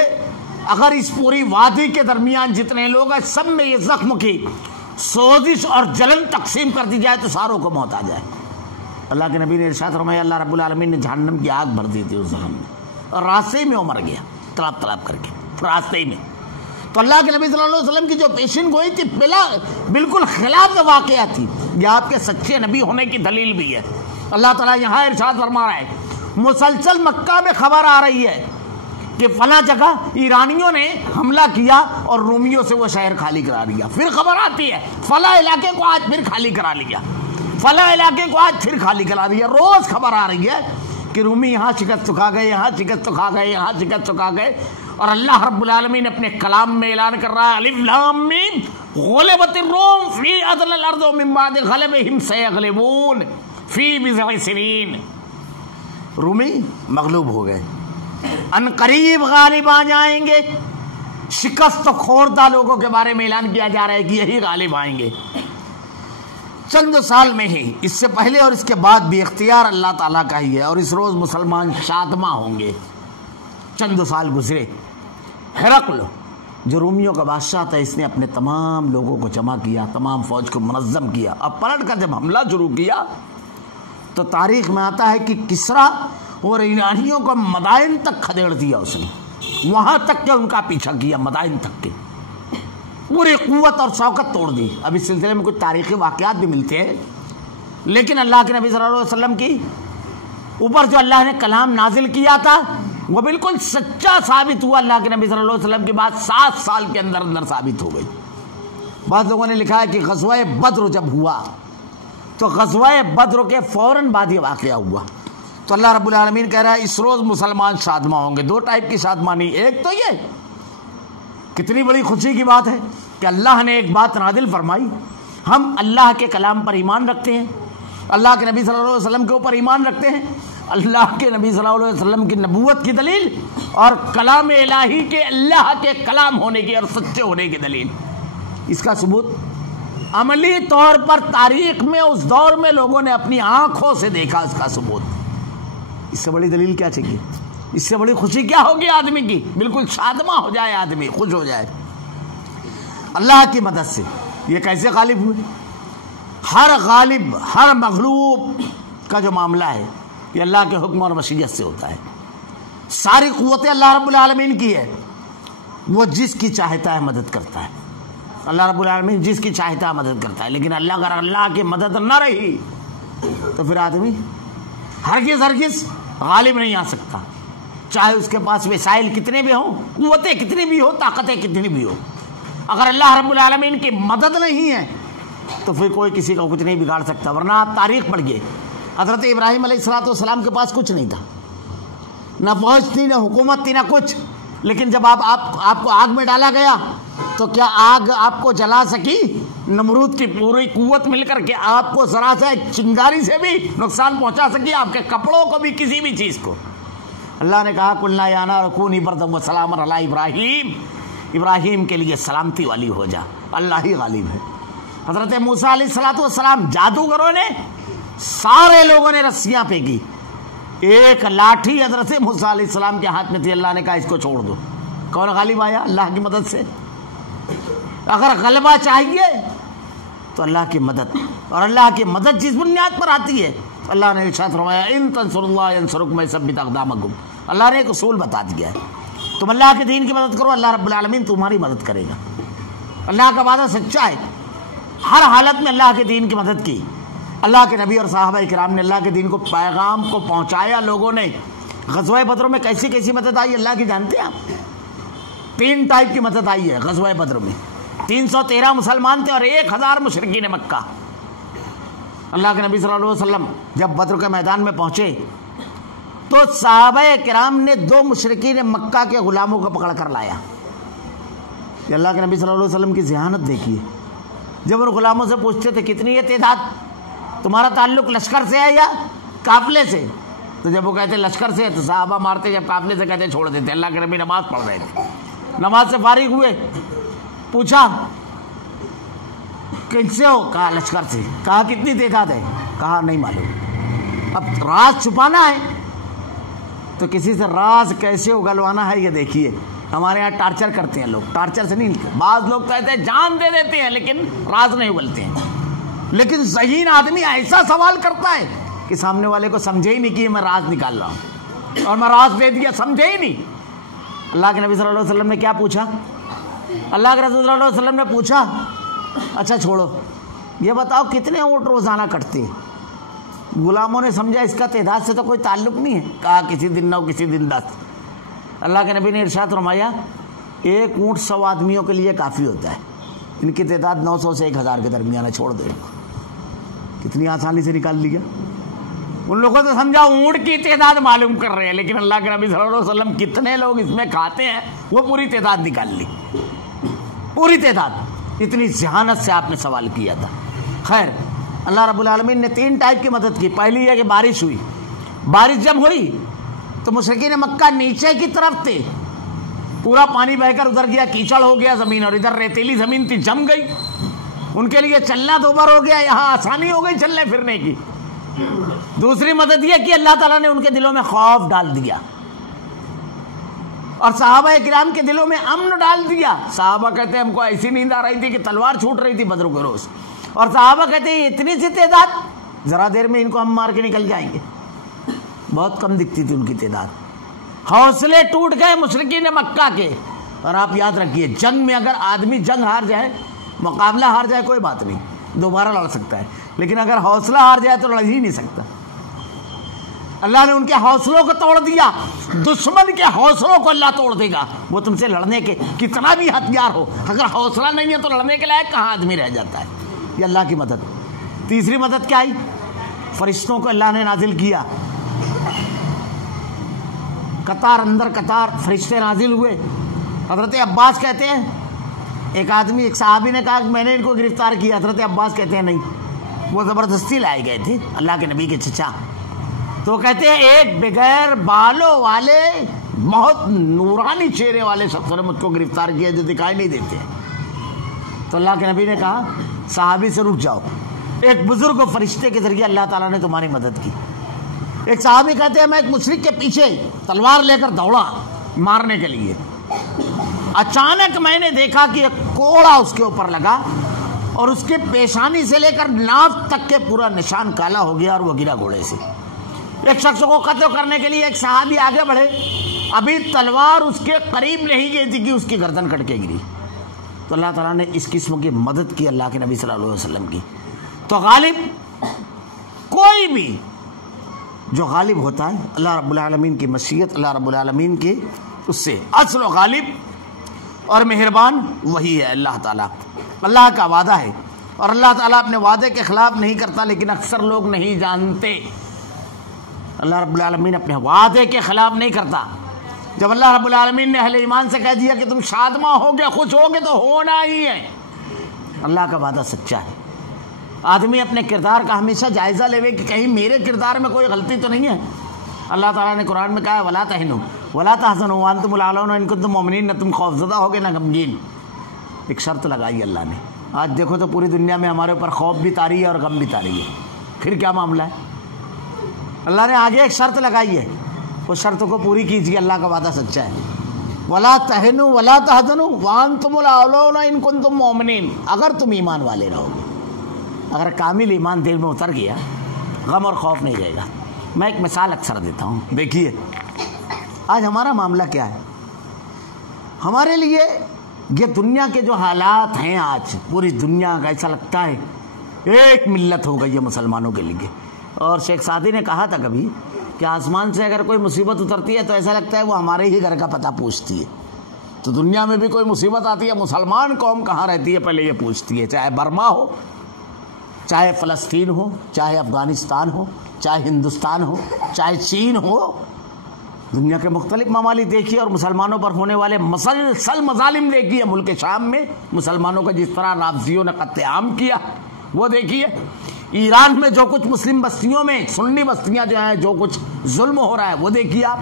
اگر اس پوری وادی کے درمیان جتنے لوگ ہیں سب میں یہ زخم کی سوزش اور جلن تقسیم کر دی جائے تو ساروں کو موت آ جائے۔ اللہ کے نبی نے ارشاد فرمایا اللہ رب العالمین نے جہنم کی آگ بھر دی تھی اس زخم میں، اور راستے میں وہ مر گیا تڑپ تڑپ کر کے راستے میں۔ تو اللہ کے نبی صلی اللہ علیہ وسلم کی جو پیشن گوئی تھی بالکل خلاف واقعہ تھی، یہ آپ کے سچے نبی ہونے کی دلیل بھی ہے۔ اللہ تعالیٰ یہاں ارشاد فرما رہا ہے، مسلسل مکہ میں خبر آ رہی ہے کہ فلاں جگہ ایرانیوں نے حملہ کیا اور رومیوں سے وہ شہر خالی کرا دیا، پھر خبر آتی ہے فلاں علاقے کو آج پھر خالی کرا لیا، فلاں علاقے کو آج پھر خالی کرا دیا، روز خبر آ رہی ہے کہ رومی یہاں شکست کھا گئے، یہاں شکست کھا گئے، یہاں شکست کھا گئے۔ اور اللہ رب العالمین اپنے کلام میں اعلان کر رہا ہے الف لام میم غلبت الروم فی ادنی الارض من بعد غلبہم سیغلبون فی بضع سنین، رومی مغلوب ہو گئے، ان قریب غالب آ جائیں گے۔ شکست خوردہ لوگوں کے بارے میں اعلان کیا جا رہا ہے کہ یہی غالب آئیں گے چند سال میں ہی، اس سے پہلے اور اس کے بعد بھی اختیار اللہ تعالیٰ کا ہی ہے، اور اس روز مسلمان شادماں ہوں گے۔ چند سال گزرے، ہرقل جو رومیوں کا بادشاہ تھا اس نے اپنے تمام لوگوں کو جمع کیا، تمام فوج کو منظم کیا، اب پلٹ کر جب حملہ شروع کیا تو تاریخ میں آتا ہے کہ کسریٰ اور ایرانیوں کو مدائن تک کھدیڑ دیا اس نے، وہاں تک کہ ان کا پیچھا کیا، مدائن تک کے پوری قوت اور شوکت توڑ دی۔ اب اس سلسلے میں کچھ تاریخی واقعات بھی ملتے ہیں، لیکن اللہ کے نبی صلی اللہ علیہ وسلم کی اوپر جو اللہ نے کلام نازل کیا تھا وہ بالکل سچا ثابت ہوا۔ اللہ کے نبی صلی اللہ علیہ وسلم کی بات 7 سال کے اندر ثابت ہو گئی۔ بعض لوگوں نے لکھا ہے کہ غزوہ بدر جب ہوا تو غزوہ بدر کے فوراً بعد یہ واقعہ ہوا. تو اللہ رب العالمین کہہ رہا ہے اس روز مسلمان شادماں ہوں گے. دو ٹائپ کی شادمانی. ایک تو یہ کتنی بڑی خوشی کی بات ہے کہ اللہ نے ایک بات نازل فرمائی, ہم اللہ کے کلام پر ایمان رکھتے ہیں, اللہ کے نبی صلی اللہ علیہ وسلم کے اوپر ایمان رکھتے ہیں, اللہ کے نبی صلی اللہ علیہ وسلم کی نبوت کی دلیل اور کلام الہی کے اللہ کے کلام ہونے کی اور سچے ہونے کی دلیل. اس کا ثبوت عملی طور پر تاریخ میں اس دور میں لوگوں نے اپنی آنکھوں سے دیکھا. اس کا ثبوت, اس سے بڑی دلیل کیا چاہیے؟ اس سے بڑی خوشی کیا ہوگی آدمی کی؟ بالکل شادماں ہو جائے آدمی, خوش ہو جائے اللہ کی مدد سے. یہ کیسے غالب ہوئے؟ ہر غالب ہر مغلوب کا جو معاملہ ہے یہ اللہ کے حکم اور مشیت سے ہوتا ہے. ساری قوتیں اللہ رب العالمین کی ہے, وہ جس کی چاہتا ہے مدد کرتا ہے. اللہ رب العالمین جس کی چاہتا ہے مدد کرتا ہے. لیکن اگر اللہ کی مدد نہ رہی تو پھر آدمی ہرگز غالب نہیں آ سکتا, چاہے اس کے پاس وسائل کتنے بھی ہوں, قوتیں کتنی بھی ہو, طاقتیں کتنی بھی ہو. اگر اللہ رب العالمین کی مدد نہیں ہے تو پھر کوئی کسی کا کچھ نہیں بگاڑ سکتا. ورنہ آپ تاریخ پڑھیے, حضرت ابراہیم علیہ السلام کے پاس کچھ نہیں تھا, نہ فوج تھی, نہ حکومت تھی, نہ کچھ. لیکن جب آپ کو آگ میں ڈالا گیا تو کیا آگ آپ کو جلا سکی؟ نمرود کی پوری قوت مل کر کے آپ کو ذرا سے چنگاری سے بھی نقصان پہنچا سکی؟ آپ کے کپڑوں کو بھی, کسی بھی چیز کو. اللہ نے کہا قلنا یا نار کونی بردا وسلاما علی ابراہیم, ابراہیم کے لیے سلامتی والی ہو جا. اللہ ہی غالب ہے. حضرت موسیٰ علیہ السلام جادوگروں نے, سارے لوگوں نے رسیاں پھینکی, ایک لاٹھی حضرت موسیٰ علیہ السلام کے ہاتھ میں تھی. اللہ نے کہا اس کو چھوڑ دو. کون غالب آیا؟ اللہ کی مدد سے. اگر غلبہ چاہیے تو اللہ کی مدد, اور اللہ کی مدد جس بنیاد پر آتی ہے اللہ نے ارشاد فرمایا ان تنصروا اللہ ینصرکم ویثبت اقدامکم. اللہ نے ایک اصول بتا دیا ہے, تم اللہ کے دین کی مدد کرو, اللہ رب العالمین تمہاری مدد کرے گا. اللہ کا وعدہ سچا ہے. ہر حالت میں اللہ کے دین کی مدد کی. اللہ کے نبی اور صحابہ کرام نے اللہ کے دین کو, پیغام کو پہنچایا. لوگوں نے غزوہ بدر میں کیسی کیسی مدد آئی اللہ کی جانتے ہیں آپ؟ 3 ٹائپ کی مدد آئی ہے غزوہ بدر میں. 313 مسلمان تھے اور 1000 مشرکین مکہ. اللہ کے نبی صلی اللہ علیہ وسلم جب بدر کے میدان میں پہنچے تو صحابہ کرام نے 2 مشرکین مکہ کے غلاموں کو پکڑ کر لایا. یہ اللہ کے نبی صلی اللہ علیہ وسلم کی ذہانت دیکھیے. جب ان غلاموں سے پوچھتے تھے کتنی ہے تعداد, تمہارا تعلق لشکر سے ہے یا قافلے سے؟ تو جب وہ کہتے لشکر سے تو صحابہ مارتے, جب قافلے سے کہتے چھوڑ دیتے. اللہ کے نبی نماز پڑھ رہے تھے, نماز سے فارغ ہوئے, پوچھا کن سے ہو؟ کہا لشکر سے. کہا کتنی تعداد ہے؟ کہا نہیں معلوم. اب راز چھپانا ہے تو کسی سے راز کیسے اگلوانا ہے یہ دیکھیے. ہمارے یہاں ٹارچر کرتے ہیں لوگ, ٹارچر سے نہیں, بعض لوگ کہتے ہیں جان دے دیتے ہیں لیکن راز نہیں اگلتے ہیں. لیکن ذہین آدمی ایسا سوال کرتا ہے کہ سامنے والے کو سمجھے ہی نہیں کہ میں راز نکال رہا ہوں, اور میں راز دے دیا, سمجھے ہی نہیں. اللہ کے نبی صلی اللہ علیہ وسلم نے کیا پوچھا؟ اللہ کے رسول صلی اللہ علیہ وسلم نے پوچھا اچھا چھوڑو, یہ بتاؤ کتنے اونٹ روزانہ کٹتے ہیں؟ غلاموں نے سمجھا اس کا تعداد سے تو کوئی تعلق نہیں ہے. کہا کسی دن 9 کسی دن 10. اللہ کے نبی نے ارشاد فرمایا 1 اونٹ 100 آدمیوں کے لیے کافی ہوتا ہے. ان کی تعداد 900 سے 1000 کے درمیان ہے, چھوڑ دو. کتنی آسانی سے نکال لیا. ان لوگوں نے سمجھا اونٹ کی تعداد معلوم کر رہے ہیں, لیکن اللہ کے نبی صلی اللہ علیہ وسلم کتنے لوگ اس میں کھاتے ہیں وہ پوری تعداد نکال لی, پوری تعداد. اتنی ذہانت سے آپ نے سوال کیا تھا. خیر, اللہ رب العالمین نے 3 ٹائپ کی مدد کی. پہلی یہ کہ بارش ہوئی. بارش جب ہوئی تو مشرکین مکہ نیچے کی طرف تھے, پورا پانی بہ کر ادھر گیا, کیچڑ ہو گیا زمین, اور ادھر ریتیلی زمین تھی, جم گئی. ان کے لیے چلنا دوبار ہو گیا, یہاں آسانی ہو گئی چلنے پھرنے کی. دوسری مدد یہ کہ اللہ تعالیٰ نے ان کے دلوں میں خوف ڈال دیا اور صحابہ کرام کے دلوں میں امن ڈال دیا. صحابہ کہتے ہیں ہم کو ایسی نیند آ رہی تھی کہ تلوار چھوٹ رہی تھی بدر کے روز, اور صحابہ کہتے ہیں اتنی سی تعداد, ذرا دیر میں ان کو ہم مار کے نکل جائیں گے. بہت کم دکھتی تھی ان کی تعداد. حوصلے ٹوٹ گئے مشرکین مکہ کے. اور آپ یاد رکھیے, جنگ میں اگر آدمی جنگ ہار جائے, مقابلہ ہار جائے, کوئی بات نہیں, دوبارہ لڑ سکتا ہے. لیکن اگر حوصلہ ہار جائے تو لڑ ہی نہیں سکتا. اللہ نے ان کے حوصلوں کو توڑ دیا. دشمن کے حوصلوں کو اللہ توڑ دے گا. وہ تم سے لڑنے کے کتنا بھی ہتھیار ہو, اگر حوصلہ نہیں ہے تو لڑنے کے لائق کہاں آدمی رہ جاتا ہے. یہ اللہ کی مدد. تیسری مدد کیا آئی؟ فرشتوں کو اللہ نے نازل کیا، قطار اندر قطار فرشتے نازل ہوئے۔ حضرت عباس کہتے ہیں، ایک آدمی ایک صحابی نے کہا کہ میں نے ان کو گرفتار کیا، حضرت عباس کہتے ہیں نہیں، وہ زبردستی لائے گئے تھے اللہ کے نبی کے چچا۔ تو کہتے ہیں ایک بغیر بالوں والے بہت نورانی چہرے والے شخص نے مجھ کو گرفتار کیا جو دکھائی نہیں دیتے۔ تو اللہ کے نبی نے کہا صحابی سے رک جاؤ، ایک بزرگ فرشتے کے ذریعے اللہ تعالیٰ نے تمہاری مدد کی۔ ایک صحابی کہتے ہیں میں ایک مشرک کے پیچھے تلوار لے کر دوڑا مارنے کے لیے، اچانک میں نے دیکھا کہ ایک کوڑا اس کے اوپر لگا اور اس کے پیشانی سے لے کر ناف تک کے پورا نشان کالا ہو گیا اور وہ گرا گھوڑے سے۔ ایک شخص کو قتل کرنے کے لیے ایک صحابی آگے بڑھے، ابھی تلوار اس کے قریب نہیں گئی تھی کہ اس کی گردن کٹ کے گری۔ تو اللہ تعالیٰ نے اس قسم کی مدد کی اللہ کے نبی صلی اللہ علیہ وسلم کی۔ تو غالب کوئی بھی جو غالب ہوتا ہے اللہ رب العالمین کی مشیت، اللہ رب العالمین کی اس سے اصل و غالب اور مہربان وہی ہے اللہ تعالیٰ۔ اللہ کا وعدہ ہے اور اللہ تعالیٰ اپنے وعدے کے خلاف نہیں کرتا، لیکن اکثر لوگ نہیں جانتے۔ اللہ رب العالمین اپنے وعدے کے خلاف نہیں کرتا۔ جب اللہ رب العالمین نے اہل ایمان سے کہہ دیا کہ تم شادماں ہوگے، خوش ہوگے، تو ہونا ہی ہے۔ اللہ کا وعدہ سچا ہے۔ آدمی اپنے کردار کا ہمیشہ جائزہ لے کہ کہیں میرے کردار میں کوئی غلطی تو نہیں ہے۔ اللہ تعالیٰ نے قرآن میں کہا ہے وَلَا تَهِنُوا وَلَا تَحْزَنُوا وَأَنْتُمُ الْأَعْلَوْنَ إِن كُنتُم مُؤْمِنِينَ، نہ تم خوفزدہ ہوگے نہ غمگین۔ ایک شرط لگائی اللہ نے۔ آج دیکھو تو پوری دنیا میں ہمارے اوپر خوف بھی طاری ہے اور غم بھی طاری ہے، پھر کیا معاملہ ہے؟ اللہ نے آگے ایک شرط لگائی ہے، اس شرط کو پوری کیجیے، اللہ کا وعدہ سچا ہے۔ وَلَا تَهِنُوا وَلَا تَحْزَنُوا وَأَنْتُمُ الْأَعْلَوْنَ إِن كُنتُم مُؤْمِنِينَ، اگر تم ایمان والے رہو گے۔ اگر کامل ایمان دل میں اتر گیا، غم اور خوف نہیں رہے گا۔ میں ایک مثال اکثر دیتا ہوں، دیکھیے آج ہمارا معاملہ کیا ہے۔ ہمارے لیے یہ دنیا کے جو حالات ہیں، آج پوری دنیا کا ایسا لگتا ہے ایک ملت ہو گئی ہے مسلمانوں کے لیے۔ اور شیخ سعدی نے کہا تھا کبھی کہ آسمان سے اگر کوئی مصیبت اترتی ہے تو ایسا لگتا ہے وہ ہمارے ہی گھر کا پتہ پوچھتی ہے۔ تو دنیا میں بھی کوئی مصیبت آتی ہے، مسلمان قوم کہاں رہتی ہے پہلے یہ پوچھتی ہے، چاہے برما ہو، چاہے فلسطین ہو، چاہے افغانستان ہو، چاہے ہندوستان ہو، چاہے چین ہو، دنیا کے مختلف ممالک دیکھیے اور مسلمانوں پر ہونے والے مسلسل مظالم دیکھیے۔ ملک شام میں مسلمانوں کا جس طرح رافضیوں نے قتل عام کیا وہ دیکھیے، ایران میں جو کچھ مسلم بستیوں میں، سنی بستیاں جو ہیں، جو کچھ ظلم ہو رہا ہے وہ دیکھیے آپ۔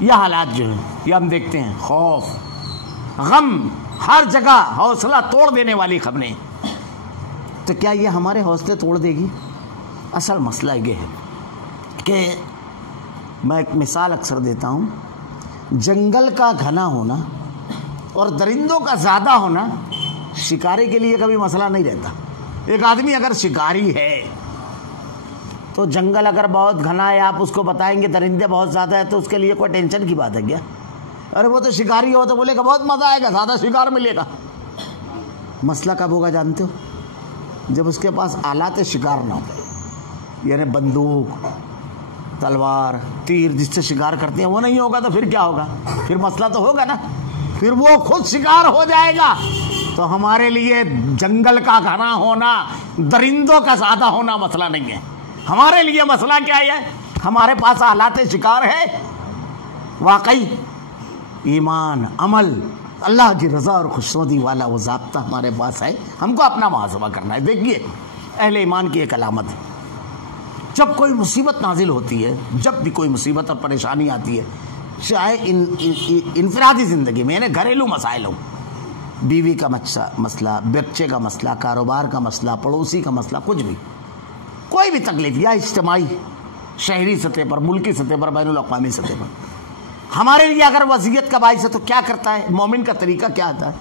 یہ حالات جو ہیں یہ ہم دیکھتے ہیں، خوف، غم، ہر جگہ حوصلہ توڑ دینے والی خبریں۔ تو کیا یہ ہمارے حوصلے توڑ دے گی؟ اصل مسئلہ یہ ہے کہ میں ایک مثال اکثر دیتا ہوں، جنگل کا گھنا ہونا اور درندوں کا زیادہ ہونا شکاری کے لیے کبھی مسئلہ نہیں رہتا۔ ایک آدمی اگر شکاری ہے تو جنگل اگر بہت گھنا ہے، آپ اس کو بتائیں گے درندے بہت زیادہ ہے، تو اس کے لیے کوئی ٹینشن کی بات ہے کیا؟ ارے وہ تو شکاری ہو تو بولے گا بہت مزہ آئے گا، زیادہ شکار ملے گا۔ مسئلہ کب ہوگا جانتے ہو؟ جب اس کے پاس آلات شکار نہ ہو، یعنی بندوق، تلوار، تیر جس سے شکار کرتے ہیں وہ نہیں ہوگا تو پھر کیا ہوگا؟ پھر مسئلہ تو ہوگا نا، پھر وہ خود شکار ہو جائے گا۔ تو ہمارے لیے جنگل کا گھنا ہونا، درندوں کا زیادہ ہونا مسئلہ نہیں ہے۔ ہمارے لیے مسئلہ کیا ہے؟ ہمارے پاس آلات شکار ہے، واقعی ایمان، عمل، اللہ کی رضا اور خوشنودی والا وہ ضابطہ ہمارے پاس ہے، ہم کو اپنا محاسبہ کرنا ہے۔ دیکھیے اہل ایمان کی ایک علامت ہے، جب کوئی مصیبت نازل ہوتی ہے، جب بھی کوئی مصیبت اور پریشانی آتی ہے، چاہے انفرادی زندگی میں یعنی گھریلو مسائل ہوں، بیوی کا مسئلہ، بچے کا مسئلہ، کاروبار کا مسئلہ، پڑوسی کا مسئلہ، کچھ بھی، کوئی بھی تکلیف، یا اجتماعی، شہری سطح پر، ملکی سطح پر، بین الاقوامی سطح پر، ہمارے لیے اگر وضعیت کا باعث ہے تو کیا کرتا ہے مومن کا طریقہ کیا ہوتا ہے؟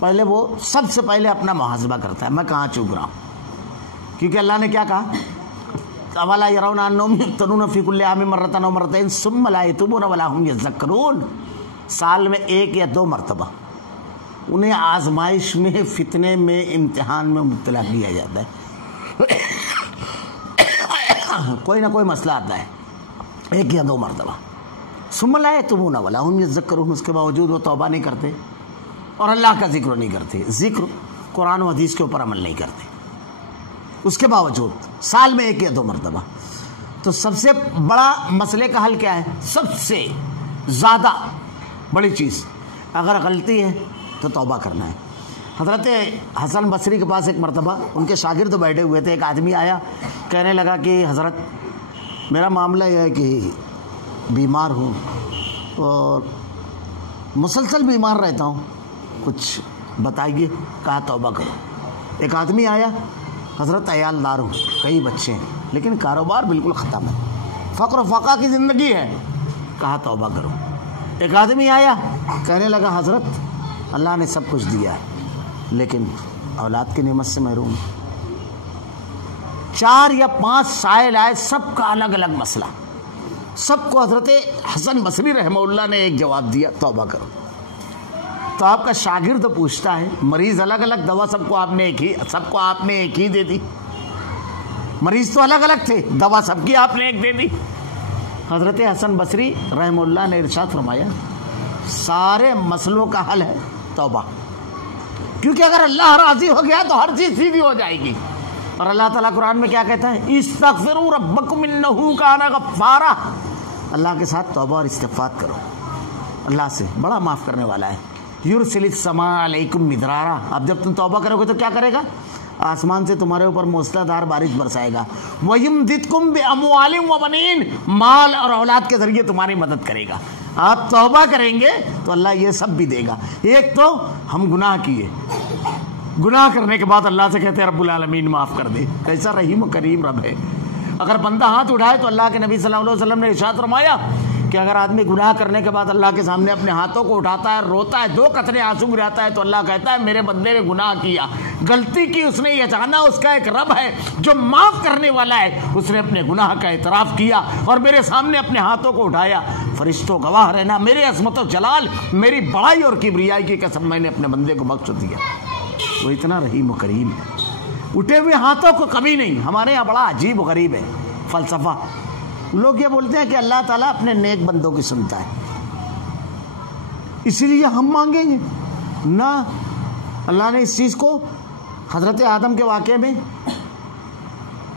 پہلے وہ سب سے پہلے اپنا محاسبہ کرتا ہے، میں کہاں چوک رہا ہوں، کیونکہ اللہ نے کیا کہا؟ اولا یرون انہم یفتنون فی کل عام مرۃ او مرتین ثم لا یتوبون ولا هم یذکرون، سال میں ایک یا دو مرتبہ انہیں آزمائش میں، فتنے میں، امتحان میں مبتلا کیا جاتا ہے۔ کوئی نہ کوئی مسئلہ آتا ہے، ایک یا دو مرتبہ، ثم لا یتوبون ولا هم یذکرون، اس کے باوجود وہ توبہ نہیں کرتے اور اللہ کا ذکر نہیں کرتے، ذکر قرآن و حدیث کے اوپر عمل نہیں کرتے۔ اس کے باوجود سال میں 1 یا 2 مرتبہ. تو سب سے بڑا مسئلے کا حل کیا ہے؟ سب سے زیادہ بڑی چیز، اگر غلطی ہے تو توبہ کرنا ہے. حضرت حسن بصری کے پاس ایک مرتبہ ان کے شاگرد بیٹھے ہوئے تھے. ایک آدمی آیا، کہنے لگا کہ حضرت میرا معاملہ یہ ہے کہ بیمار ہوں اور مسلسل بیمار رہتا ہوں، کچھ بتائیے. کہا توبہ کرو. ایک آدمی آیا، حضرت عیالدار ہوں، کئی بچے ہیں لیکن کاروبار بالکل ختم ہے، فقر و فقہ کی زندگی ہے. کہا توبہ کرو. ایک آدمی آیا، کہنے لگا حضرت اللہ نے سب کچھ دیا ہے لیکن اولاد کی نعمت سے محروم. 4 یا 5 سائل آئے، سب کا الگ الگ مسئلہ. سب کو حضرت حسن بصری رحمہ اللہ نے ایک جواب دیا، توبہ کرو. تو آپ کا شاگرد پوچھتا ہے، مریض الگ الگ، دوا سب کو آپ نے ایک ہی دے دی. مریض تو الگ الگ تھے، دوا سب کی آپ نے ایک دے دی. حضرت حسن بصری رحمہ اللہ نے ارشاد فرمایا سارے مسئلوں کا حل ہے توبہ، کیونکہ اگر اللہ راضی ہو گیا تو ہر چیز سیدھی ہو جائے گی. اور اللہ تعالیٰ قرآن میں کیا کہتا ہے؟ استغفروا ربکم انہ کان غفارا. اللہ کے ساتھ توبہ اور استغفار کرو، اللہ سے بڑا معاف کرنے والا ہے. یرسل السماء علیکم مدرارا. اب جب تم توبہ کرو گے تو کیا کرے گا؟ آسمان سے تمہارے اوپر موسلا دھار بارش برسائے گا. وَيُمْدِدْكُمْ بِأَمْوَالٍ وَبَنِينَ. مال اور اولاد کے ذریعے تمہاری مدد کرے گا. آپ توبہ کریں گے تو اللہ یہ سب بھی دے گا. ایک تو ہم گناہ کیے، گناہ کرنے کے بعد اللہ سے کہتے ہیں رب العالمین معاف کر دے. کیسا رحیم و کریم رب ہے. اگر بندہ ہاتھ اٹھائے تو اللہ کے نبی صلی اللہ علیہ وسلم نے ارشاد فرمایا کہ اگر آدمی گناہ کرنے کے بعد اللہ کے سامنے اپنے ہاتھوں کو اٹھاتا ہے، روتا ہے، 2 قطرے آنسو گراتا ہے تو اللہ کہتا ہے میرے بندے نے گناہ کیا، غلطی کی اس نے، یہ جانا اس کا ایک رب ہے جو معاف کرنے والا ہے. اس نے اپنے گناہ کا اعتراف کیا اور میرے سامنے اپنے ہاتھوں کو اٹھایا. فرشتوں گواہ رہنا، میرے عظمت و جلال، میری بڑائی اور کبریائی کی قسم میں نے اپنے بندے کو بخش دیا. وہ اتنا رحیم و کریم ہے. اٹھے ہوئے ہاتھوں کو کبھی نہیں. ہمارے یہاں بڑا عجیب و غریب ہے فلسفہ. لوگ یہ بولتے ہیں کہ اللہ تعالیٰ اپنے نیک بندوں کی سنتا ہے، اسی لیے ہم مانگیں گے. نہ، اللہ نے اس چیز کو حضرت آدم کے واقعے میں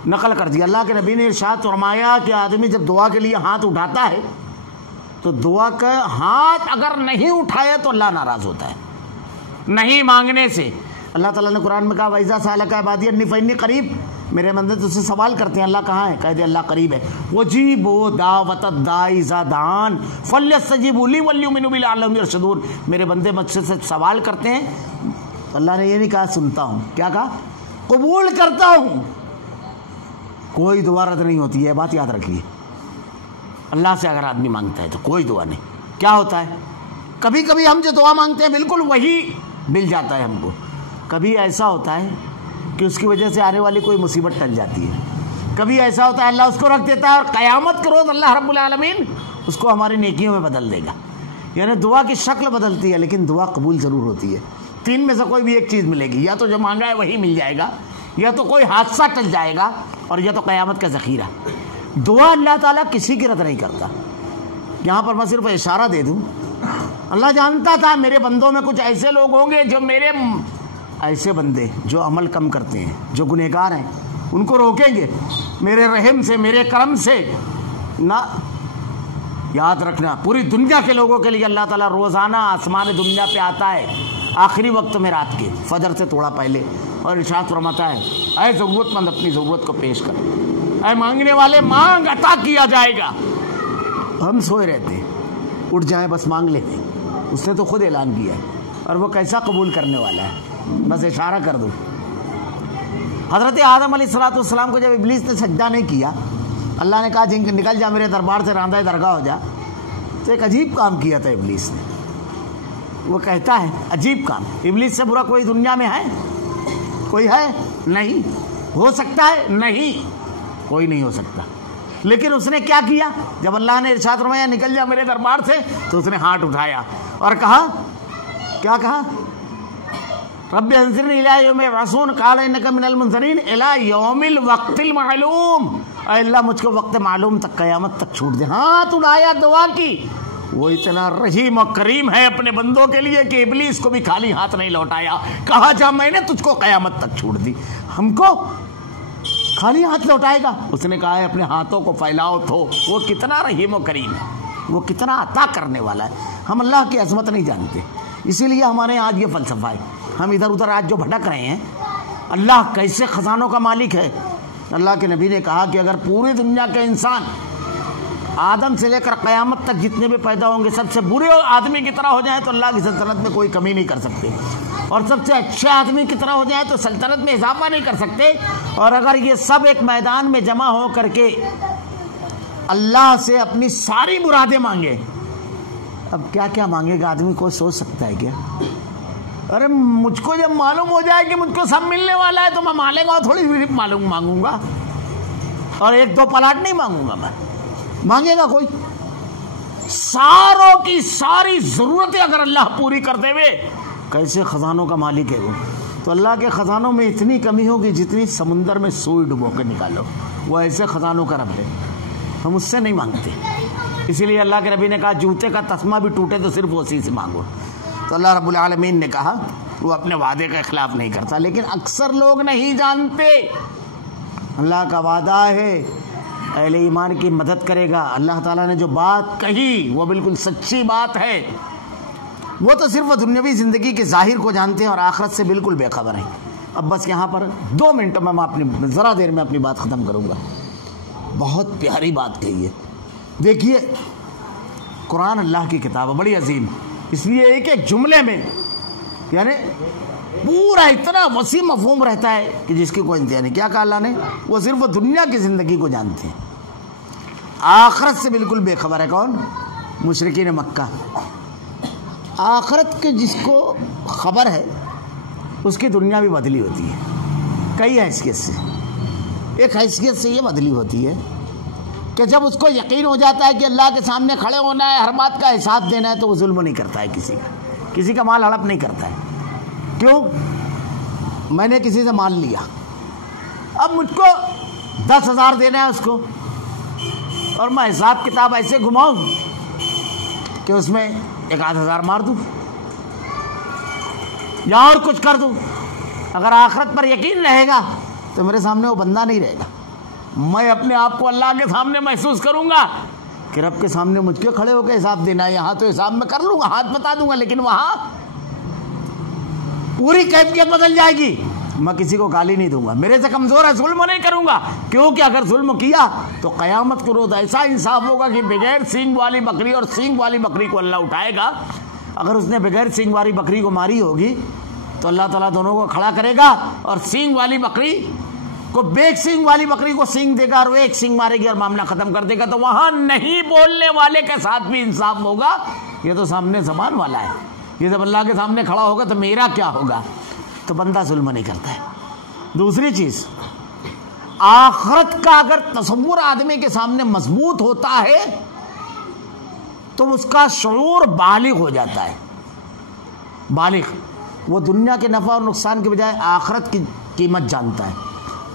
نقل کر دیا. اللہ کے نبی نے ارشاد فرمایا کہ آدمی جب دعا کے لیے ہاتھ اٹھاتا ہے تو دعا کا ہاتھ اگر نہیں اٹھایا تو اللہ ناراض ہوتا ہے. نہیں مانگنے سے اللہ تعالیٰ نے قرآن میں کہا وَإِذَا سَأَلَكَ عِبَادِي عَنِّي فَإِنِّي قَرِيبٌ. میرے بندے تجھ سے سوال کرتے ہیں، اللہ کہاں ہے؟ کہہ دے اللہ قریب ہے. وَأُجِيبُ دَعْوَةَ الدَّاعِ إِذَا دَعَانِ فَلْيَسْتَجِيبُوا لِي وَلْيُؤْمِنُوا بِي لَعَلَّهُمْ يَرْشُدُونَ. میرے بندے مجھ سے سوال کرتے ہیں، اللہ نے یہ نہیں کہا سنتا ہوں، کیا کہا؟ قبول کرتا ہوں. کوئی دعا رد نہیں ہوتی ہے، بات یاد رکھیے. اللہ سے اگر آدمی مانگتا ہے تو کوئی دعا نہیں. کیا ہوتا ہے؟ کبھی کبھی ہم جو دعا مانگتے ہیں بالکل وہی مل جاتا ہے ہم کو. کبھی ایسا ہوتا ہے کہ اس کی وجہ سے آنے والی کوئی مصیبت ٹل جاتی ہے. کبھی ایسا ہوتا ہے اللہ اس کو رکھ دیتا ہے اور قیامت کے روز اللہ رب العالمین اس کو ہماری نیکیوں میں بدل دے گا. یعنی دعا کی شکل بدلتی ہے لیکن دعا قبول ضرور ہوتی ہے. 3 میں سے کوئی بھی ایک چیز ملے گی، یا تو جو مانگا ہے وہی مل جائے گا، یا تو کوئی حادثہ ٹل جائے گا، اور یا تو قیامت کا ذخیرہ. دعا اللہ تعالیٰ کسی کی رد نہیں کرتا. یہاں پر میں صرف اشارہ دے دوں، اللہ جانتا تھا میرے بندوں میں کچھ ایسے لوگ ہوں گے جو میرے ایسے بندے جو عمل کم کرتے ہیں، جو گنہگار ہیں، ان کو روکیں گے میرے رحم سے، میرے کرم سے. نہ، یاد رکھنا پوری دنیا کے لوگوں کے لیے اللہ تعالیٰ روزانہ آسمان دنیا پہ آتا ہے آخری وقت میں رات کے فجر سے تھوڑا پہلے، اور ارشاد فرماتا ہے اے ضرورت مند اپنی ضرورت کو پیش کر، اے مانگنے والے مانگ، عطا کیا جائے گا. ہم سوئے رہتے ہیں، اٹھ جائیں بس مانگ لیتے. اس نے تو خود اعلان کیا ہے، اور وہ کیسا قبول کرنے والا ہے. بس اشارہ کر دوں، حضرت آدم علیہ السلام کو جب ابلیس نے سجدہ نہیں کیا، اللہ نے کہا نکل جا میرے دربار سے، راندہ درگاہ ہو جا. تو ایک عجیب کام کیا تھا ابلیس نے. وہ کہتا ہے عجیب کام، ابلیس سے برا کوئی دنیا میں ہے؟ کوئی ہے؟ نہیں. ہو سکتا ہے؟ نہیں، کوئی نہیں ہو سکتا. لیکن اس نے کیا کیا؟ جب اللہ نے ارشاد فرمایا نکل جا میرے دربار سے، تو اس نے ہاتھ اٹھایا اور کہا، کیا کہا؟ رب انظرنی الی یوم یبعثون قال انک من المنظرین الی یوم الوقت المعلوم. اے اللہ مجھ کو وقت معلوم تک، قیامت تک چھوٹ دے. ہاتھ اٹھایا، دعا کی. وہ اتنا رحیم و کریم ہے اپنے بندوں کے لیے کہ ابلیس کو بھی خالی ہاتھ نہیں لوٹایا. کہا جا میں نے تجھ کو قیامت تک چھوڑ دی. ہم کو خالی ہاتھ لوٹائے گا؟ اس نے کہا ہے اپنے ہاتھوں کو پھیلاؤ تو وہ کتنا رحیم و کریم ہے، وہ کتنا عطا کرنے والا ہے۔ ہم اللہ کی عظمت نہیں جانتے، اسی لیے ہمارے آج یہ فلسفہ ہے، ہم ادھر ادھر آج جو بھٹک رہے ہیں۔ اللہ کیسے خزانوں کا مالک ہے؟ اللہ کے نبی نے کہا کہ اگر پوری دنیا کے انسان آدم سے لے کر قیامت تک جتنے بھی پیدا ہوں گے سب سے برے آدمی کی طرح ہو جائیں تو اللہ کی سلطنت میں کوئی کمی نہیں کر سکتے، اور سب سے اچھے آدمی کی طرح ہو جائیں تو سلطنت میں اضافہ نہیں کر سکتے۔ اور اگر یہ سب ایک میدان میں جمع ہو کر کے اللہ سے اپنی ساری مرادیں مانگے، اب کیا کیا مانگے گا آدمی؟ کوئی سوچ سکتا ہے کیا؟ ارے مجھ کو جب معلوم ہو جائے کہ مجھ کو سب ملنے والا ہے تو میں مانگے گا تھوڑی معلوم مانگوں گا، اور ایک دو پلاٹ نہیں مانگوں گا میں، مانگے گا کوئی؟ ساروں کی ساری ضرورتیں اگر اللہ پوری کر دے وے، کیسے خزانوں کا مالک ہے وہ؟ تو اللہ کے خزانوں میں اتنی کمی ہوگی جتنی سمندر میں سوئی ڈبو کے نکالو، وہ ایسے خزانوں کا رب ہے، ہم اس سے نہیں مانگتے۔ اسی لیے اللہ کے نبی نے کہا جوتے کا تسمہ بھی ٹوٹے تو صرف اسی سے مانگو۔ تو اللہ رب العالمین نے کہا وہ اپنے وعدے کا خلاف نہیں کرتا، لیکن اکثر لوگ نہیں جانتے اللہ کا وعدہ ہے اہل ایمان کی مدد کرے گا۔ اللہ تعالیٰ نے جو بات کہی وہ بالکل سچی بات ہے، وہ تو صرف وہ دنیاوی زندگی کے ظاہر کو جانتے ہیں اور آخرت سے بالکل بے خبر ہیں۔ اب بس یہاں پر 2 منٹوں میں اپنی ذرا دیر میں اپنی بات ختم کروں گا۔ بہت پیاری بات کہی ہے، دیکھیے قرآن اللہ کی کتاب ہے، بڑی عظیم، اس لیے ایک ایک جملے میں یعنی پورا اتنا وسیع مفہوم رہتا ہے کہ جس کی کوئی انتہا نہیں۔ کیا کہا اللہ نے؟ وہ صرف وہ دنیا کی زندگی کو جانتے ہیں، آخرت سے بالکل بے خبر ہے۔ کون؟ مشرکین مکہ۔ آخرت کے جس کو خبر ہے اس کی دنیا بھی بدلی ہوتی ہے کئی حیثیت سے۔ ایک حیثیت سے یہ بدلی ہوتی ہے کہ جب اس کو یقین ہو جاتا ہے کہ اللہ کے سامنے کھڑے ہونا ہے، ہر بات کا حساب دینا ہے، تو وہ ظلم نہیں کرتا ہے، کسی کا مال ہڑپ نہیں کرتا ہے۔ کیوں؟ میں نے کسی سے مال لیا، اب مجھ کو 10,000 دینا ہے اس کو، اور میں حساب کتاب ایسے گھماؤں کہ اس میں 1,000 مار دوں یا اور کچھ کر دوں۔ اگر آخرت پر یقین رہے گا تو میرے سامنے وہ بندہ نہیں رہے گا، میں اپنے آپ کو اللہ کے سامنے محسوس کروں گا کہ رب کے سامنے مجھ کے کھڑے ہو کے حساب دینا ہے۔ یہاں تو حساب میں کر لوں گا، ہاتھ بتا دوں گا، لیکن وہاں پوری کیفیت بدل جائے گی۔ میں کسی کو گالی نہیں دوں گا، میرے سے کمزور ہے، ظلم نہیں کروں گا، کیونکہ اگر ظلم کیا تو قیامت کو روز ایسا انصاف ہوگا کہ بغیر سینگ والی بکری اور سینگ والی بکری کو اللہ اٹھائے گا۔ اگر اس نے بغیر سینگ والی بکری کو ماری ہوگی تو اللہ تعالیٰ دونوں کو کھڑا کرے گا اور سینگ والی بکری کو بیک سینگ والی بکری کو سینگ دے گا اور وہ ایک سینگ مارے گی اور معاملہ ختم کر دے گا۔ تو وہاں نہیں بولنے والے کے ساتھ بھی انصاف ہوگا، یہ تو سامنے زبان والا ہے، یہ جب اللہ کے سامنے کھڑا ہوگا تو میرا کیا ہوگا؟ تو بندہ ظلم نہیں کرتا ہے۔ دوسری چیز، آخرت کا اگر تصور آدمی کے سامنے مضبوط ہوتا ہے تو اس کا شعور بالغ ہو جاتا ہے، بالغ، وہ دنیا کے نفع اور نقصان کے بجائے آخرت کی قیمت جانتا ہے،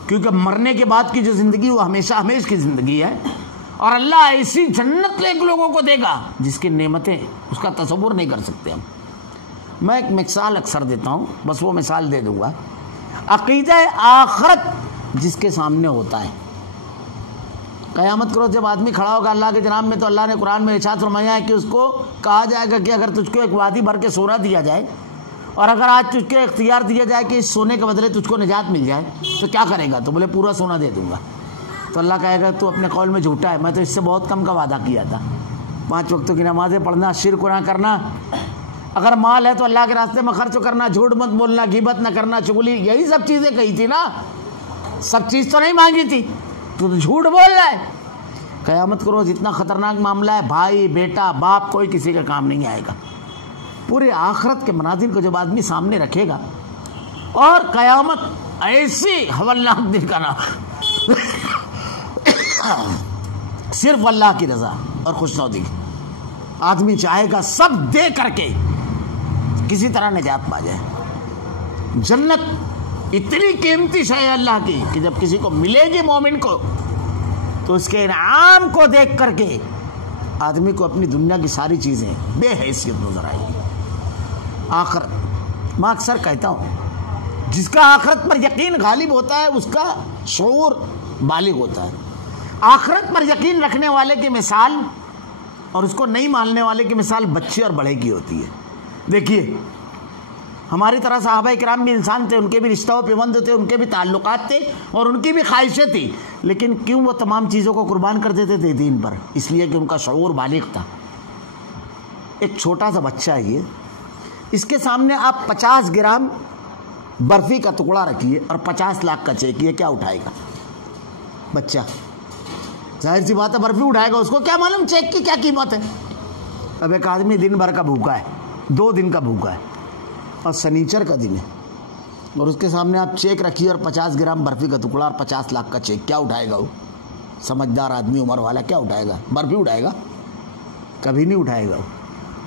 کیونکہ مرنے کے بعد کی جو زندگی وہ ہمیشہ ہمیشہ کی زندگی ہے، اور اللہ ایسی جنت ایک لوگوں کو دے گا جس کی نعمتیں اس کا تصور نہیں کر سکتے ہم۔ میں ایک مثال اکثر دیتا ہوں، بس وہ مثال دے دوں گا۔ عقیدہ آخرت جس کے سامنے ہوتا ہے، قیامت کرو جب آدمی کھڑا ہوگا اللہ کے جناب میں، تو اللہ نے قرآن میں ارشاد فرمایا ہے کہ اس کو کہا جائے گا کہ اگر تجھ کو ایک وادی بھر کے سونا دیا جائے اور اگر آج تجھ کو اختیار دیا جائے کہ اس سونے کے بدلے تجھ کو نجات مل جائے تو کیا کرے گا؟ تو بولے پورا سونا دے دوں گا۔ تو اللہ کہے گا تو اپنے قول میں جھوٹا ہے، میں تو اس سے بہت کم کا وعدہ کیا تھا، 5 وقتوں کی نمازیں پڑھنا، شرک نہ کرنا، اگر مال ہے تو اللہ کے راستے میں خرچ کرنا، جھوٹ مت بولنا، غیبت نہ کرنا، چغلی، یہی سب چیزیں کہی تھی نا، سب چیز تو نہیں مانگی تھی، تو جھوٹ بول رہا ہے۔ قیامت کو روز اتنا خطرناک معاملہ ہے، بھائی بیٹا باپ کوئی کسی کا کام نہیں آئے گا۔ پورے آخرت کے مناظر کو جب آدمی سامنے رکھے گا، اور قیامت ایسی ہولناک دن کا نام صرف اللہ کی رضا اور خوشنودی، آدمی چاہے گا سب دے کر کے کسی طرح نجات پا جائے۔ جنت اتنی قیمتی شے ہے اللہ کی کہ جب کسی کو ملے گی مومن کو تو اس کے انعام کو دیکھ کر کے آدمی کو اپنی دنیا کی ساری چیزیں بے حیثیت نظر آئے گی۔ آخرت، میں اکثر کہتا ہوں، جس کا آخرت پر یقین غالب ہوتا ہے اس کا شعور بالغ ہوتا ہے۔ آخرت پر یقین رکھنے والے کی مثال اور اس کو نہیں ماننے والے کی مثال بچے اور بڑے کی ہوتی ہے۔ دیکھیے ہماری طرح صحابہ کرام بھی انسان تھے، ان کے بھی رشتہ و پیوند تھے، ان کے بھی تعلقات تھے اور ان کی بھی خواہشیں تھیں، لیکن کیوں وہ تمام چیزوں کو قربان کر دیتے تھے دین پر؟ اس لیے کہ ان کا شعور بالغ تھا۔ ایک چھوٹا سا بچہ ہے یہ، اس کے سامنے آپ 50 گرام برفی کا ٹکڑا رکھیے اور 50 لاکھ کا چیک، یہ کیا اٹھائے گا بچہ؟ ظاہر سی بات ہے برفی اٹھائے گا، اس کو کیا معلوم چیک کی کیا قیمت ہے۔ اب ایک آدمی دن بھر کا بھوکا ہے، 2 دن کا بھوکا ہے اور سنیچر کا دن ہے، اور اس کے سامنے آپ چیک رکھیے اور 50 گرام برفی کا ٹکڑا اور 50 لاکھ کا چیک، کیا اٹھائے گا وہ؟ سمجھدار آدمی عمر والا کیا اٹھائے گا؟ برفی اٹھائے گا؟ کبھی نہیں اٹھائے گا۔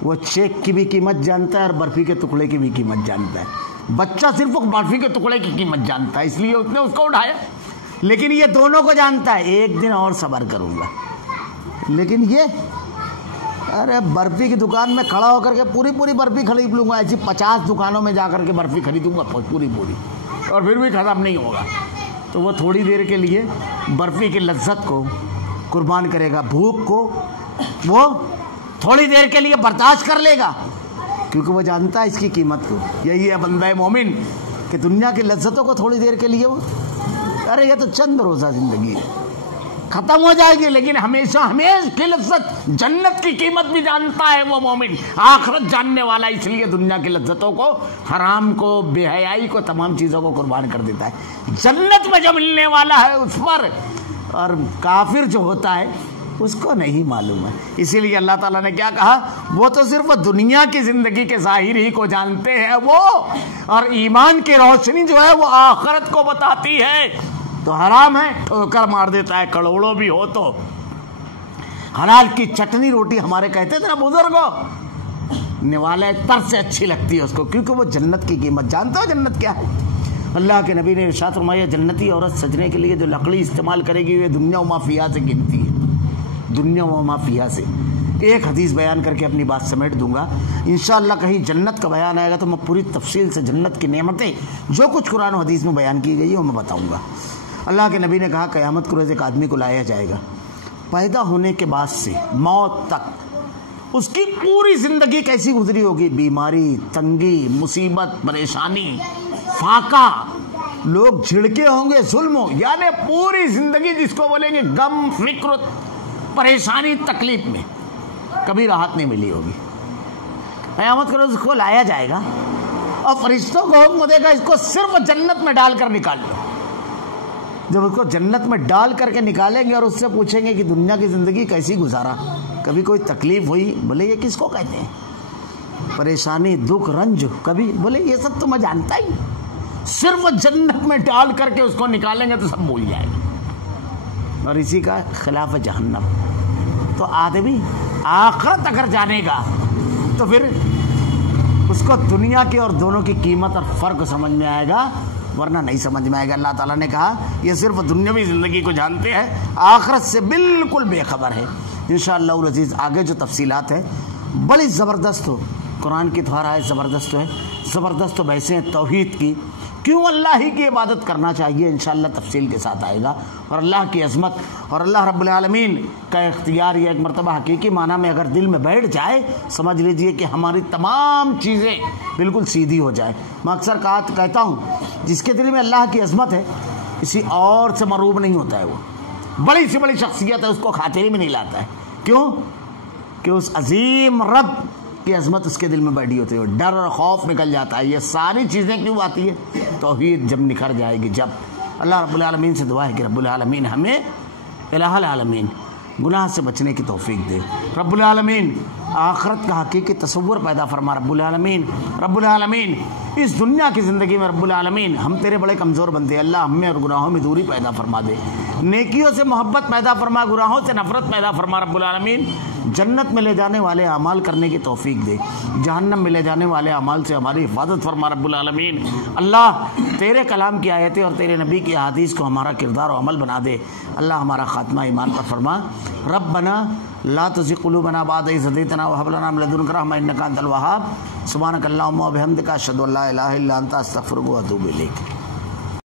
وہ چیک کی بھی قیمت جانتا ہے اور برفی کے ٹکڑے کی بھی قیمت جانتا ہے۔ بچہ صرف برفی کے ٹکڑے کی قیمت جانتا ہے، اس لیے اس نے اس کو اٹھایا، لیکن یہ دونوں کو جانتا ہے ایک دن اور صبر کروں گا، لیکن یہ ارے برفی کی دکان میں کھڑا ہو کر کے پوری برفی خرید لوں گا، ایسی 50 دکانوں میں جا کر کے برفی خریدوں گا پوری اور پھر بھی ختم نہیں ہوگا، تو وہ تھوڑی دیر کے لیے برفی کی لذت کو قربان کرے گا، بھوک کو وہ تھوڑی دیر کے لیے برداشت کر لے گا، کیونکہ وہ جانتا ہے اس کی قیمت کو۔ یہی ہے بندہ مومن کہ دنیا کی لذتوں کو تھوڑی دیر کے لیے وہ ارے یہ تو چند روزہ زندگی ہے، ختم ہو جائے گی، لیکن ہمیشہ کی لذت جنت کی قیمت بھی جانتا ہے وہ مومن، آخرت جاننے والا، اس لیے دنیا کی لذتوں کو، حرام کو، بے حیائی کو، تمام چیزوں کو قربان کر دیتا ہے۔ جنت میں جو ملنے والا ہے اس پر، اور کافر جو ہوتا ہے اس کو نہیں معلوم ہے۔ اسی لیے اللہ تعالیٰ نے کیا کہا؟ وہ تو صرف دنیا کی زندگی کے ظاہر ہی کو جانتے ہیں وہ، اور ایمان کی روشنی جو ہے وہ آخرت کو بتاتی ہے۔ تو حرام ہے ٹھوکر مار دیتا ہے، کروڑوں بھی ہو تو۔ حلال کی چٹنی روٹی ہمارے کہتے تھے نا بزرگوں، نوالے تر سے اچھی لگتی ہے اس کو، کیونکہ وہ جنت کی قیمت جانتا ہو جنت کیا ہے۔ اللہ کے نبی نے ارشاد فرمایا جنتی عورت سجنے کے لیے جو لکڑی استعمال کرے گی وہ دنیا و ما فیہا سے گنتی ہے، دنیا و ما فیہا سے۔ ایک حدیث بیان کر کے اپنی بات سمیٹ دوں گا، انشاءاللہ کہیں جنت کا بیان آئے گا تو میں پوری تفصیل سے جنت کی نعمتیں جو کچھ قرآن و حدیث میں بیان کی گئی ہے وہ میں بتاؤں گا۔ اللہ کے نبی نے کہا قیامت کے روز ایک آدمی کو لایا جائے گا، پیدا ہونے کے بعد سے موت تک اس کی پوری زندگی کیسی گزری ہوگی؟ بیماری، تنگی، مصیبت، پریشانی، فاقہ، لوگ جھڑکے ہوں گے، ظلم ہو، یعنی پوری زندگی جس کو بولیں گے غم، فکر، پریشانی، تکلیف میں کبھی راحت نہیں ملی ہوگی۔ قیامت کے روز اس کو لایا جائے گا اور فرشتوں کو حکم دے گا اس کو صرف جنت میں ڈال کر نکال لو۔ جب اس کو جنت میں ڈال کر کے نکالیں گے اور اس سے پوچھیں گے کہ دنیا کی زندگی کیسی گزارا، کبھی کوئی تکلیف ہوئی؟ بولے یہ کس کو کہتے ہیں؟ پریشانی، دکھ، رنج کبھی؟ بولے یہ سب تو میں جانتا ہی، صرف جنت میں ڈال کر کے اس کو نکالیں گے تو سب بھول جائے گا۔ اور اسی کا خلاف جہنم۔ تو آدمی آخرت اگر جانے گا تو پھر اس کو دنیا کی اور دونوں کی قیمت اور فرق سمجھ میں آئے گا، ورنہ نہیں سمجھ میں آئے گا۔ اللہ تعالیٰ نے کہا یہ صرف دنیاوی زندگی کو جانتے ہیں، آخرت سے بالکل بے خبر ہے۔ انشاءاللہ العزیز آگے جو تفصیلات ہے بڑی زبردست ہو، قرآن کی دھارا ہے، زبردست ہے، زبردست و بحثیں توحید کی، کیوں اللہ ہی کی عبادت کرنا چاہیے، انشاءاللہ تفصیل کے ساتھ آئے گا، اور اللہ کی عظمت اور اللہ رب العالمین کا اختیار یہ ایک مرتبہ حقیقی معنی میں اگر دل میں بیٹھ جائے، سمجھ لیجئے کہ ہماری تمام چیزیں بالکل سیدھی ہو جائے۔ میں اکثر کہتا ہوں جس کے دل میں اللہ کی عظمت ہے کسی اور سے مروب نہیں ہوتا ہے، وہ بڑی سے بڑی شخصیت ہے اس کو خاطر میں نہیں لاتا ہے۔ کیوں؟ کہ اس عظیم رب کی عظمت اس کے دل میں بیٹھی ہوتی ہے، ڈر اور خوف نکل جاتا ہے۔ یہ ساری چیزیں کیوں آتی ہے؟ توحید جب نکھر جائے گی، جب اللہ رب العالمین سے دعا ہے کہ رب العالمین ہمیں الہ العالمین گناہ سے بچنے کی توفیق دے، رب العالمین آخرت کا حقیقی تصور پیدا فرما، رب العالمین اس دنیا کی زندگی میں رب العالمین ہم تیرے بڑے کمزور بندے، اللہ ہمیں اور گناہوں میں دوری پیدا فرما دے، نیکیوں سے محبت پیدا فرما، گناہوں سے نفرت پیدا فرما، رب العالمین جنت میں لے جانے والے اعمال کرنے کی توفیق دے، جہنم میں لے جانے والے اعمال سے ہماری حفاظت فرما، رب العالمین اللہ تیرے کلام کی آیتیں اور تیرے نبی کی احادیث کو ہمارا کردار و عمل بنا دے، اللہ ہمارا خاتمہ ایمان پر فرما، ربنا لا تزغ قلوبنا بعد إذ هديتنا وهب لنا من لدنك رحمة إنك أنت الوهاب، سبحانك اللهم وبحمدك أشهد أن لا إله إلا أنت أستغفرك وأتوب إليك۔